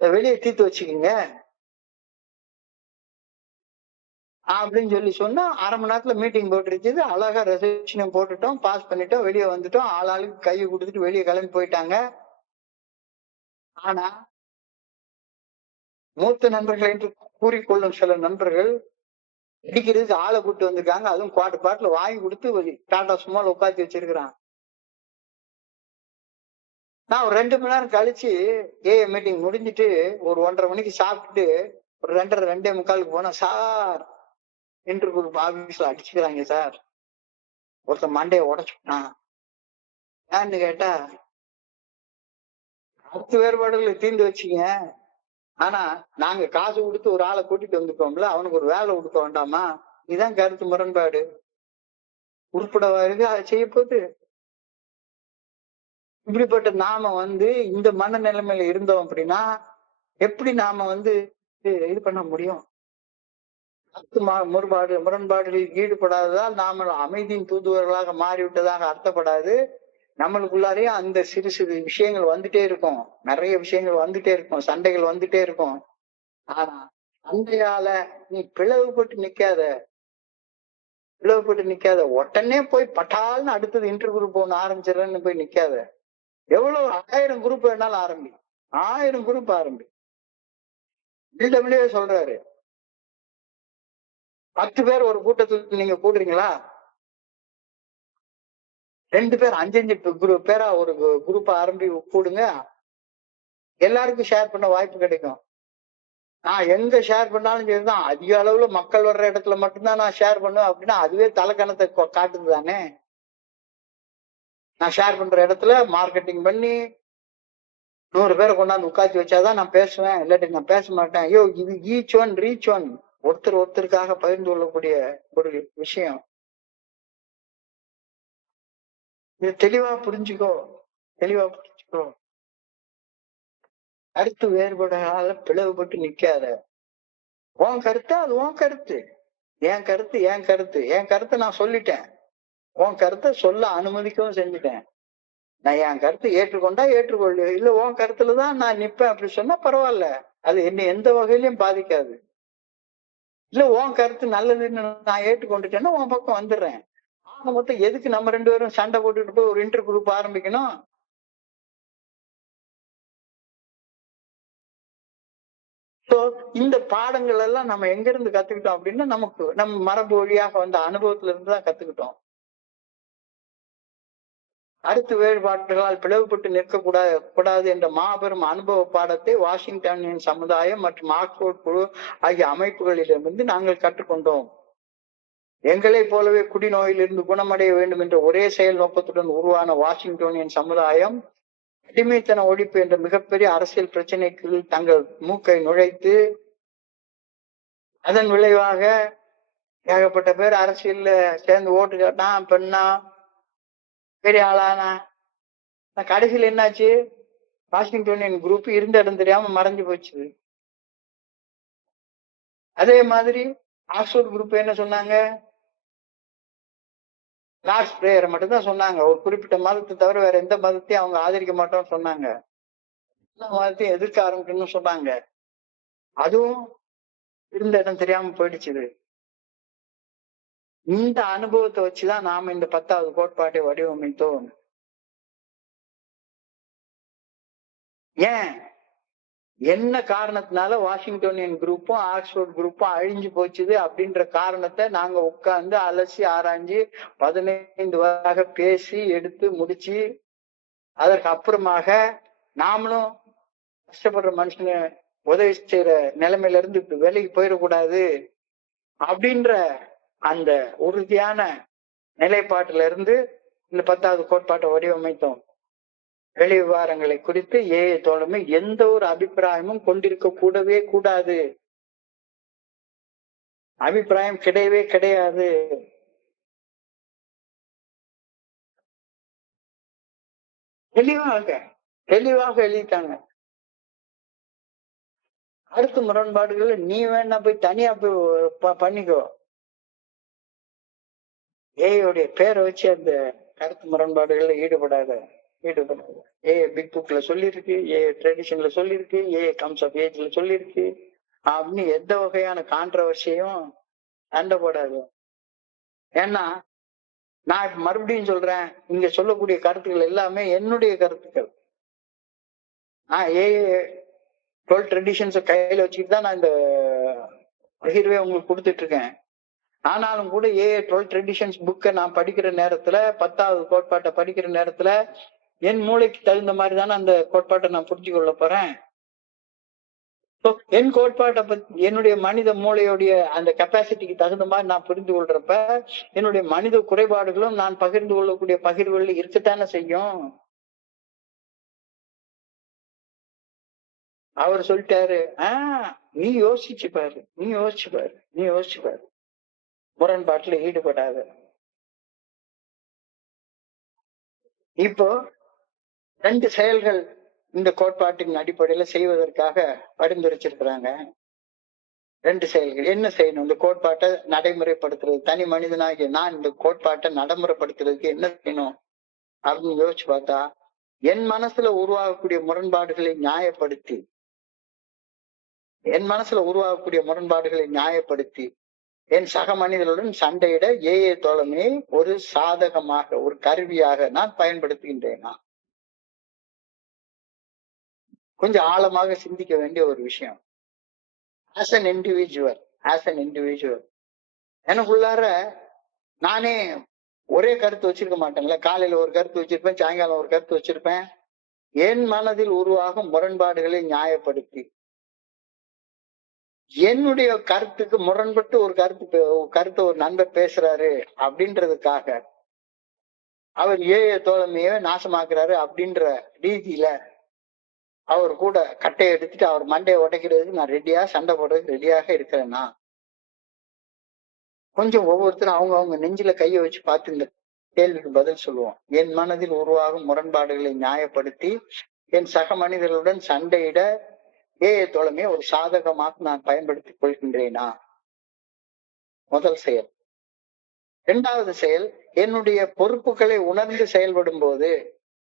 வெளியே தீர்த்து வச்சுக்கோங்க அப்படின்னு சொல்லி சொன்னா 1/2 மணி நேரத்துல மீட்டிங் போட்டுருச்சு. அழகா ரெசல்யூஷன் போட்டுட்டோம், பாஸ் பண்ணிட்டோம், வெளியே வந்துட்டோம். ஆளாளுக்கு கையை கொடுத்துட்டு வெளியே கிளம்பி போயிட்டாங்க. ஆனா மூத்த நண்பர்கள் என்று கூறிக்கொள்ளும் சில நண்பர்கள் இடிக்கிறதுக்கு ஆளை கூட்டு வந்திருக்காங்க. அதுவும் குவார்டர் பாட்டில் வாங்கி கொடுத்து டாடா சும்மால உட்காந்து வச்சிருக்கிறான். நான் ஒரு 2 மணி நேரம் கழிச்சு ஏஐ மீட்டிங் முடிஞ்சிட்டு ஒரு 1:30 மணிக்கு சாப்பிட்டுட்டு ஒரு 2:30 2:45 போனேன். சார் இன்டர்வியூ ஆபீஸ்ல அடிச்சுக்கிறாங்க சார், ஒருத்தன் மண்டையை உடைச்சுட்டான். ஏன்னு கேட்டா, கருத்து வேறுபாடுகளை தீர்ந்து வச்சுங்க, ஆனா நாங்க காசு கொடுத்து ஒரு ஆளை கூட்டிட்டு வந்துக்கோம்ல, அவனுக்கு ஒரு வேலை கொடுக்க வேண்டாமா? இதுதான் கருத்து முரண்பாடு. உருப்படவா இருக்கு அதை செய்ய போது. இப்படிப்பட்ட நாம வந்து இந்த மனநிலைமையில இருந்தோம் அப்படின்னா எப்படி நாம வந்து இது பண்ண முடியும்? கருத்து முரண்பாடுகளில் ஈடுபடாததால் நாம அமைதியின் தூதுவர்களாக மாறிவிட்டதாக அர்த்தப்படாது. நம்மளுக்குள்ளாரையும் அந்த சிறு சிறு விஷயங்கள் வந்துட்டே இருக்கும், நிறைய விஷயங்கள் வந்துட்டே இருக்கும், சண்டைகள் வந்துட்டே இருக்கும். ஆனா சண்டையால நீ பிளவுபட்டு நிக்காத. பிளவுபட்டு நிக்காத. உடனே போய் பட்டால்னு அடுத்தது இன்டர் குரூப் ஒண்ணு ஆரம்பிச்சிடறேன்னு போய் நிக்காத. எவ்வளவு 1000 குரூப் வேணாலும் ஆரம்பி, 1000 குரூப் ஆரம்பி. DWA சொல்றாரு, 10 பேர் ஒரு கூட்டத்துக்கு நீங்க கூடுறீங்களா, 2 பேர் 5 பேரா ஒரு குரூப் ஆரம்பி கூடுங்க, எல்லாருக்கும் ஷேர் பண்ண வாய்ப்பு கிடைக்கும். நான் எங்க ஷேர் பண்ணாலும் சரிதான், அதிக அளவுல மக்கள் வர்ற இடத்துல மட்டும்தான் நான் ஷேர் பண்ணுவேன் அப்படின்னா அதுவே தலைக்கணத்தை காட்டுது தானே. நான் ஷேர் பண்ற இடத்துல மார்க்கெட்டிங் பண்ணி 100 பேரை கொண்டாந்து உட்காந்து வச்சாதான் நான் பேசுவேன், இல்லாட்டி நான் பேச மாட்டேன். ஐயோ, இது ஈச் ஒன் ரீச் ஒன், ஒருத்தருக்காக பகிர்ந்து கொள்ளக்கூடிய ஒரு விஷயம். இது தெளிவா புரிஞ்சுக்கோ, தெளிவா புரிஞ்சுக்கோ. கருத்து வேறுபாடால பிளவுபட்டு நிக்காத. உன் கருத்து அது உன் கருத்து, என் கருத்து என் கருத்து, என் கருத்தை நான் சொல்லிட்டேன், உன் கருத்தை சொல்ல அனுமதிக்கவும் செஞ்சுட்டேன். நான் என் கருத்தை ஏற்றுக்கொண்டா ஏற்றுக்கொள்ளு, இல்ல உன் கருத்துலதான் நான் நிப்பேன் அப்படி சொன்னா பரவாயில்ல, அது என்னை எந்த வகையிலயும் பாதிக்காது. இல்ல உன் கருத்து நல்லதுன்னு நான் ஏற்றுக்கொண்டுட்டேன்னா உன் பக்கம் வந்துடுறேன். ஆக மொத்தம் எதுக்கு நம்ம 2 பேரும் சண்டை போட்டுட்டு போய் ஒரு இன்டர் குரூப் ஆரம்பிக்கணும்? இந்த பாடங்கள் எல்லாம் நம்ம எங்க இருந்து கத்துக்கிட்டோம் அப்படின்னா, நம்ம மரபு வழியாக வந்த அனுபவத்துல இருந்து தான் கத்துக்கிட்டோம். கருத்து வேறுபாடுகளால் பிளவுபட்டு நிற்கக்கூடாது என்ற மாபெரும் அனுபவ பாடத்தை வாஷிங்டனின் சமுதாயம் மற்றும் ஆக்ஸ்போர்ட் குழு ஆகிய அமைப்புகளிடமிருந்து நாங்கள் கற்றுக்கொண்டோம். எங்களைப் போலவே குடிநோயிலிருந்து குணமடைய வேண்டும் என்ற ஒரே செயல் நோக்கத்துடன் உருவான வாஷிங்டனின் சமுதாயம் அடிமைத்தன ஒழிப்பு என்ற மிகப்பெரிய அரசியல் பிரச்சனைக்கு தங்கள் மூக்கை நுழைத்து அதன் விளைவாக ஏகப்பட்ட பேர் அரசியல்ல சேர்ந்து ஓட்டு கேட்டான், பெண்ணா, பெரிய ஆளானா. கடைசியில் என்னாச்சு, வாஷிங்டனின் குரூப் இருந்த இடம் தெரியாம மறைஞ்சு போச்சு. அதே மாதிரி ஆக்ஸ்போர்ட் குரூப் என்ன சொன்னாங்க, லார்ட்ஸ் பிரேயரை மட்டும்தான் சொன்னாங்க. ஒரு குறிப்பிட்ட மதத்தை தவிர வேற எந்த மதத்தையும் அவங்க ஆதரிக்க மாட்டோம்னு சொன்னாங்க. எல்லா மதத்தையும் எதிர்க்க ஆரம்பிக்கணும்னு சொன்னாங்க. அதுவும் இருந்த இடம் தெரியாம போயிடுச்சு. இந்த அனுபவத்தை வச்சுதான் நாம இந்த 10வது கோட்பாட்டை வடிவமைத்தோம். ஏன், என்ன காரணத்தினால வாஷிங்டனியன் குரூப்பும் ஆக்ஸ்போர்ட் குரூப்பும் அழிஞ்சு போச்சுது அப்படின்ற காரணத்தை நாங்க உட்கார்ந்து அலசி ஆராய்ஞ்சு 15 வராக பேசி எடுத்து முடிச்சு, அதற்கு அப்புறமாக நாமளும் கஷ்டப்படுற மனுஷங்க உதவி செய்யற நிலைமையில இருந்து இப்ப வேலைக்கு போயிடக்கூடாது அப்படின்ற அந்த உறுதியான நிலைப்பாட்டுல இருந்து இந்த 10வது கோட்பாட்டை வடிவமைத்தோம். வெளி விவகாரங்களை குறித்து ஏஐ தோழமை எந்த ஒரு அபிப்பிராயமும் கொண்டிருக்க கூடவே கூடாது. அபிப்பிராயம் கிடையவே கிடையாது. தெளிவாக எழுதிட்டாங்க. கருத்து முரண்பாடுகளை நீ வேணா போய் தனியா போய் பண்ணிக்கோ. ஏஐயோடைய பேரை வச்சு அந்த கருத்து முரண்பாடுகள்ல ஈடுபடாத. ஏ பிக் புக்ல சொல்லிருக்கு, ஏ ட்ரெடிஷன்ல சொல்லிருக்கு, ஏ கம்ஸ் ஆஃப் ஏஜ்ல சொல்லிருக்கு அப்படின்னு எந்த வகையான கான்ட்ரவர்சியும் சண்டை போடாது. ஏன்னா நான் இப்ப மறுபடியும் சொல்றேன், இங்க சொல்லக்கூடிய கருத்துக்கள் எல்லாமே என்னுடைய கருத்துக்கள். நான் ஏ 12 ட்ரெடிஷன்ஸை கையில வச்சுக்கிட்டு தான் நான் இந்த பகிர்வே உங்களுக்கு கொடுத்துட்டு இருக்கேன். ஆனாலும் கூட 12 ட்ரெடிஷன்ஸ் புக்கை நான் படிக்கிற நேரத்துல, 10வது கோட்பாட்டை படிக்கிற நேரத்துல என் மூளைக்கு தகுந்த மாதிரி தானே அந்த கோட்பாட்டை நான் புரிஞ்சு கொள்ள போறேன். என் கோட்பாட்டை பத்தி என்னுடைய மனித மூளையுடைய அந்த கெப்பாசிட்டிக்கு தகுந்த மாதிரி நான் புரிந்து கொள்றப்ப என்னுடைய மனித குறைபாடுகளும் நான் பகிர்ந்து கொள்ளக்கூடிய பகிர்வுகள் இருக்கத்தானே செய்யும். அவர் சொல்லிட்டாரு, நீ யோசிச்சு பாரு, நீ யோசிச்சு பாரு, நீ யோசிச்சு பாரு, முரண்பாட்டுல ஈடுபடாத. இப்போ 2 செயல்கள் இந்த கோட்பாட்டின் அடிப்படையில செய்வதற்காக பரிந்துரைச்சிருக்கிறாங்க. 2 செயல்கள் என்ன செய்யணும், இந்த கோட்பாட்டை நடைமுறைப்படுத்துறது, தனி மனிதனாகிய நான் இந்த கோட்பாட்டை நடைமுறைப்படுத்துறதுக்கு என்ன செய்யணும் அப்படின்னு யோசிச்சு பார்த்தா, என் மனசுல உருவாகக்கூடிய முரண்பாடுகளை நியாயப்படுத்தி என் சக மனிதர்களுடன் சண்டையிட ஏஏ தோழமையை ஒரு சாதகமாக, ஒரு கருவியாக நான் பயன்படுத்துகின்றேனா? கொஞ்சம் ஆழமாக சிந்திக்க வேண்டிய ஒரு விஷயம். ஆஸ் அன் இண்டிவிஜுவல், எனக்குள்ளார நானே ஒரே கருத்து வச்சிருக்க மாட்டேன்ல. காலையில ஒரு கருத்து வச்சிருப்பேன், சாயங்காலம் ஒரு கருத்து வச்சிருப்பேன். என் மனதில் உருவாகும் முரண்பாடுகளை நியாயப்படுத்தி, என்னுடைய கருத்துக்கு முரண்பட்டு ஒரு கருத்தை ஒரு நண்பர் பேசுறாரு அப்படின்றதுக்காக அவர் ஏஏ தோழமையை நாசமாக்குறாரு அப்படின்ற ரீதியில அவர் கூட கட்டையை எடுத்துட்டு அவர் மண்டையை உடைக்கிறதுக்கு நான் ரெடியா, சண்டை போடுறதுக்கு ரெடியாக இருக்கிறேன்னா? கொஞ்சம் ஒவ்வொருத்தரும் அவங்க நெஞ்சில கையை வச்சு பார்த்து இந்த கேள்விக்கு பதில் சொல்லுவோம். என் மனதில் உருவாகும் முரண்பாடுகளை நியாயப்படுத்தி என் சக மனிதர்களுடன் சண்டையிட ஏஏ தோழமையை ஒரு சாதகமாக நான் பயன்படுத்திக் கொள்கின்றேனா? முதல் செயல். இரண்டாவது செயல், என்னுடைய பொறுப்புகளை உணர்ந்து செயல்படும் போது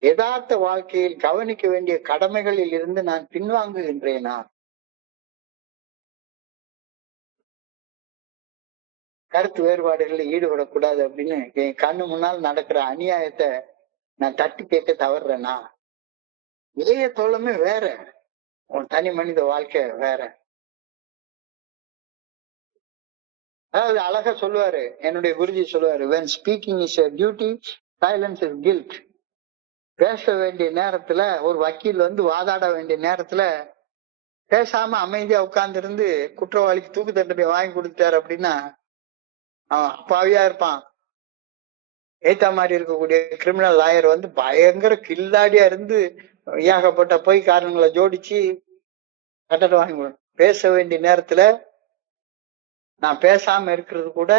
யதார்த்த வாழ்க்கையில் கவனிக்க வேண்டிய கடமைகளில் இருந்து நான் பின்வாங்குகின்றேனா? கருத்து வேறுபாடுகளில் ஈடுபடக்கூடாது அப்படின்னு என் கண்ணு முன்னால் நடக்கிற அநியாயத்தை நான் தட்டி கேட்க தவறுறேனா? இளைய தோழமே வேற, உன் தனி மனித வாழ்க்கை வேற. அதாவது அழகா சொல்லுவாரு, என்னுடைய குருஜி சொல்லுவாரு, when speaking is a duty, silence is guilt. பேச வேண்டிய நேரத்துல, ஒரு வக்கீல் வாதாட வேண்டிய நேரத்துல பேசாம அமைதியா உட்கார்ந்து இருந்து குற்றவாளிக்கு தூக்கு தண்டனை வாங்கி கொடுத்தாரு அப்படின்னா அவன் அப்பாவியா இருப்பான். ஏத்தா மாதிரி இருக்கக்கூடிய கிரிமினல் லாயர் பயங்கர கில்லாடியா இருந்து ஏகப்பட்ட பொய் காரணங்களை ஜோடிச்சு கட்டணம் வாங்கி பேச வேண்டிய நேரத்துல நான் பேசாம இருக்கிறது கூட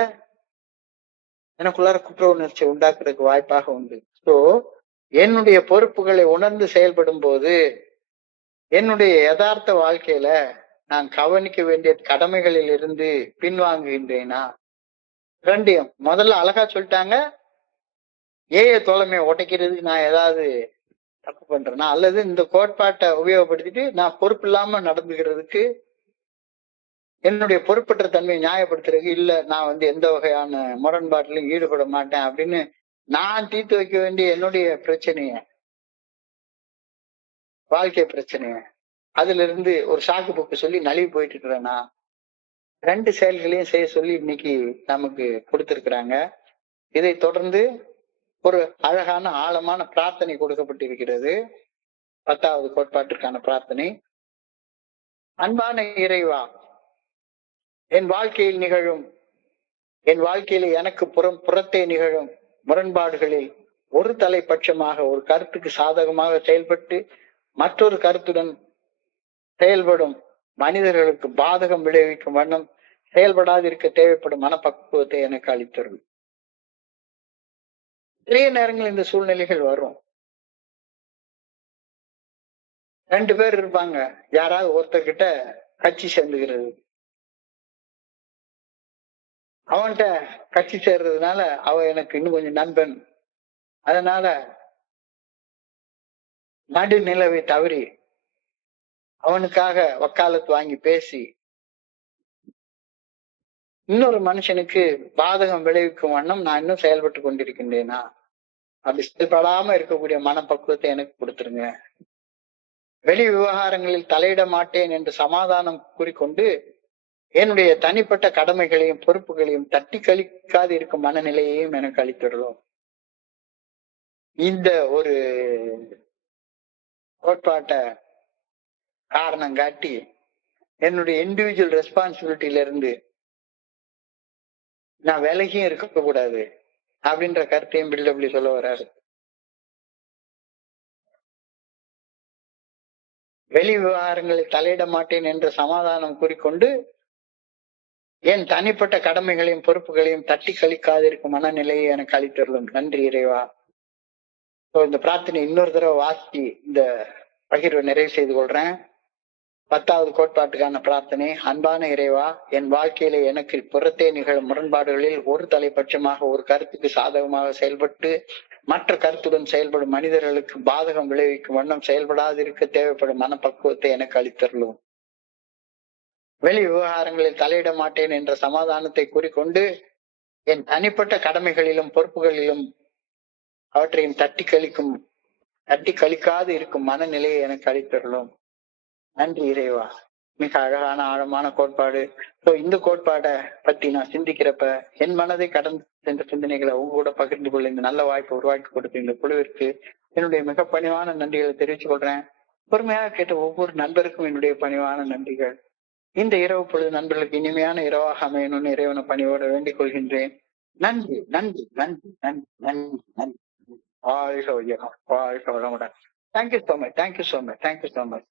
எனக்குள்ளார குற்ற உணர்ச்சி உண்டாக்குறதுக்கு வாய்ப்பாக உண்டு. சோ என்னுடைய பொறுப்புகளை உணர்ந்து செயல்படும் போது என்னுடைய யதார்த்த வாழ்க்கையில நான் கவனிக்க வேண்டிய கடமைகளில் இருந்து பின்வாங்குகின்றேனா? ரெண்டையும் முதல்ல அழகா சொல்லிட்டாங்க. ஏஏ தோழமையை உடைக்கிறதுக்கு நான் ஏதாவது தப்பு பண்றேன்னா, அல்லது இந்த கோட்பாட்டை உபயோகப்படுத்திட்டு நான் பொறுப்பு இல்லாம நடந்துக்கிறதுக்கு, என்னுடைய பொறுப்பற்ற தன்மையை நியாயப்படுத்துறதுக்கு, இல்ல நான் எந்த வகையான முரண்பாட்டிலும் ஈடுபட மாட்டேன் அப்படின்னு நான் தீர்த்து வைக்க வேண்டிய என்னுடைய பிரச்சனைய, வாழ்க்கை பிரச்சனைய, அதுல இருந்து ஒரு சாக்கு போக்கு சொல்லி நழுவி போயிட்டு இருக்கிறேன்னா? ரெண்டு செயல்களையும் செய்ய சொல்லி இன்னைக்கு நமக்கு கொடுத்திருக்கிறாங்க. இதை தொடர்ந்து ஒரு அழகான ஆழமான பிரார்த்தனை கொடுக்கப்பட்டிருக்கிறது. 10வது கோட்பாட்டிற்கான பிரார்த்தனை. அன்பான இறைவா, என் வாழ்க்கையில எனக்கு புறத்தே நிகழும் முரண்பாடுகளில் ஒரு தலைப்பட்சமாக ஒரு கருத்துக்கு சாதகமாக செயல்பட்டு மற்றொரு கருத்துடன் செயல்படும் மனிதர்களுக்கு பாதகம் விளைவிக்கும் வண்ணம் செயல்படாதிருக்க தேவைப்படும் மனப்பக்குவத்தை எனக்கு அளித்தரும். நிறைய நேரங்கள் இந்த சூழ்நிலைகள் வரும். ரெண்டு பேர் இருப்பாங்க, யாராவது ஒருத்தர்கிட்ட கட்சி சேர்ந்துகிறது. அவன்கிட்ட கட்சி சேர்றதுனால அவன் எனக்கு இன்னும் கொஞ்சம் நண்பன். அதனால நடுநிலவை தவறி அவனுக்காக வக்காலத்து வாங்கி பேசி இன்னொரு மனுஷனுக்கு பாதகம் விளைவிக்கும் வண்ணம் நான் இன்னும் செயல்பட்டு கொண்டிருக்கின்றேனா? அப்படி செயல்படாம இருக்கக்கூடிய மனப்பக்குவத்தை எனக்கு கொடுத்துருங்க. வெளி விவகாரங்களில் தலையிட மாட்டேன் என்று சமாதானம் கூறிக்கொண்டு என்னுடைய தனிப்பட்ட கடமைகளையும் பொறுப்புகளையும் தட்டி கழிக்காது இருக்கும் மனநிலையையும் எனக்கு அளித்துள்ளோம். இந்த ஒரு கோட்பாட்டை காரணம் காட்டி என்னுடைய இண்டிவிஜுவல் ரெஸ்பான்சிபிலிட்டியில இருந்து நான் விலகியும் இருக்க கூடாது அப்படின்ற கருத்தையும் பில்டபிள்யூ சொல்ல வர்றாரு. வெளி விவகாரங்களில் தலையிட மாட்டேன் என்று சமாதானம் கூறிக்கொண்டு என் தனிப்பட்ட கடமைகளையும் பொறுப்புகளையும் தட்டி கழிக்காதிருக்கும் மனநிலையை எனக்கு அளித்தருளும். நன்றி இறைவா. இந்த பிரார்த்தனை இன்னொரு தடவை வாசி இந்த பகிர்வை நிறைவு செய்து கொள்றேன். 10வது கோட்பாட்டுக்கான பிரார்த்தனை. அன்பான இறைவா, என் வாழ்க்கையில எனக்கு புறத்தே நிகழும் முரண்பாடுகளில் ஒரு தலைப்பட்சமாக ஒரு கருத்துக்கு சாதகமாக செயல்பட்டு மற்ற கருத்துடன் செயல்படும் மனிதர்களுக்கு பாதகம் விளைவிக்கும் வண்ணம் செயல்படாதிருக்க தேவைப்படும் மனப்பக்குவத்தை எனக்கு அளித்தருளும். வெளி விவகாரங்களில் தலையிட மாட்டேன் என்ற சமாதானத்தை கூறிக்கொண்டு என் தனிப்பட்ட கடமைகளிலும் பொறுப்புகளிலும் அவற்றையும் தட்டி கழிக்காது இருக்கும் மனநிலையை எனக்கு அளித்தருளும். நன்றி இறைவா. மிக அழகான ஆழமான கோட்பாடு. இந்த கோட்பாடை பத்தி நான் சிந்திக்கிறப்ப என் மனதை கடந்து சென்ற சிந்தனைகளை அவங்க கூட பகிர்ந்து கொள்ள இந்த நல்ல வாய்ப்பை உருவாக்கி கொடுத்த இந்த குழுவிற்கு என்னுடைய மிக பணிவான நன்றிகளை தெரிவித்துக் கொள்றேன். பொறுமையாக கேட்ட ஒவ்வொரு நண்பருக்கும் என்னுடைய பணிவான நன்றிகள். இந்த இரவு பொழுது நண்பர்களுக்கு இனிமையான இரவாக அமையணும்னு இறைவனை பணியோடு வேண்டிக் கொள்கின்றேன். நன்றி நன்றி நன்றி நன்றி நன்றி நன்றி. வாழ்க வையகம், வாழ்க வளமுடன். Thank you so much, thank you so much, thank you so much.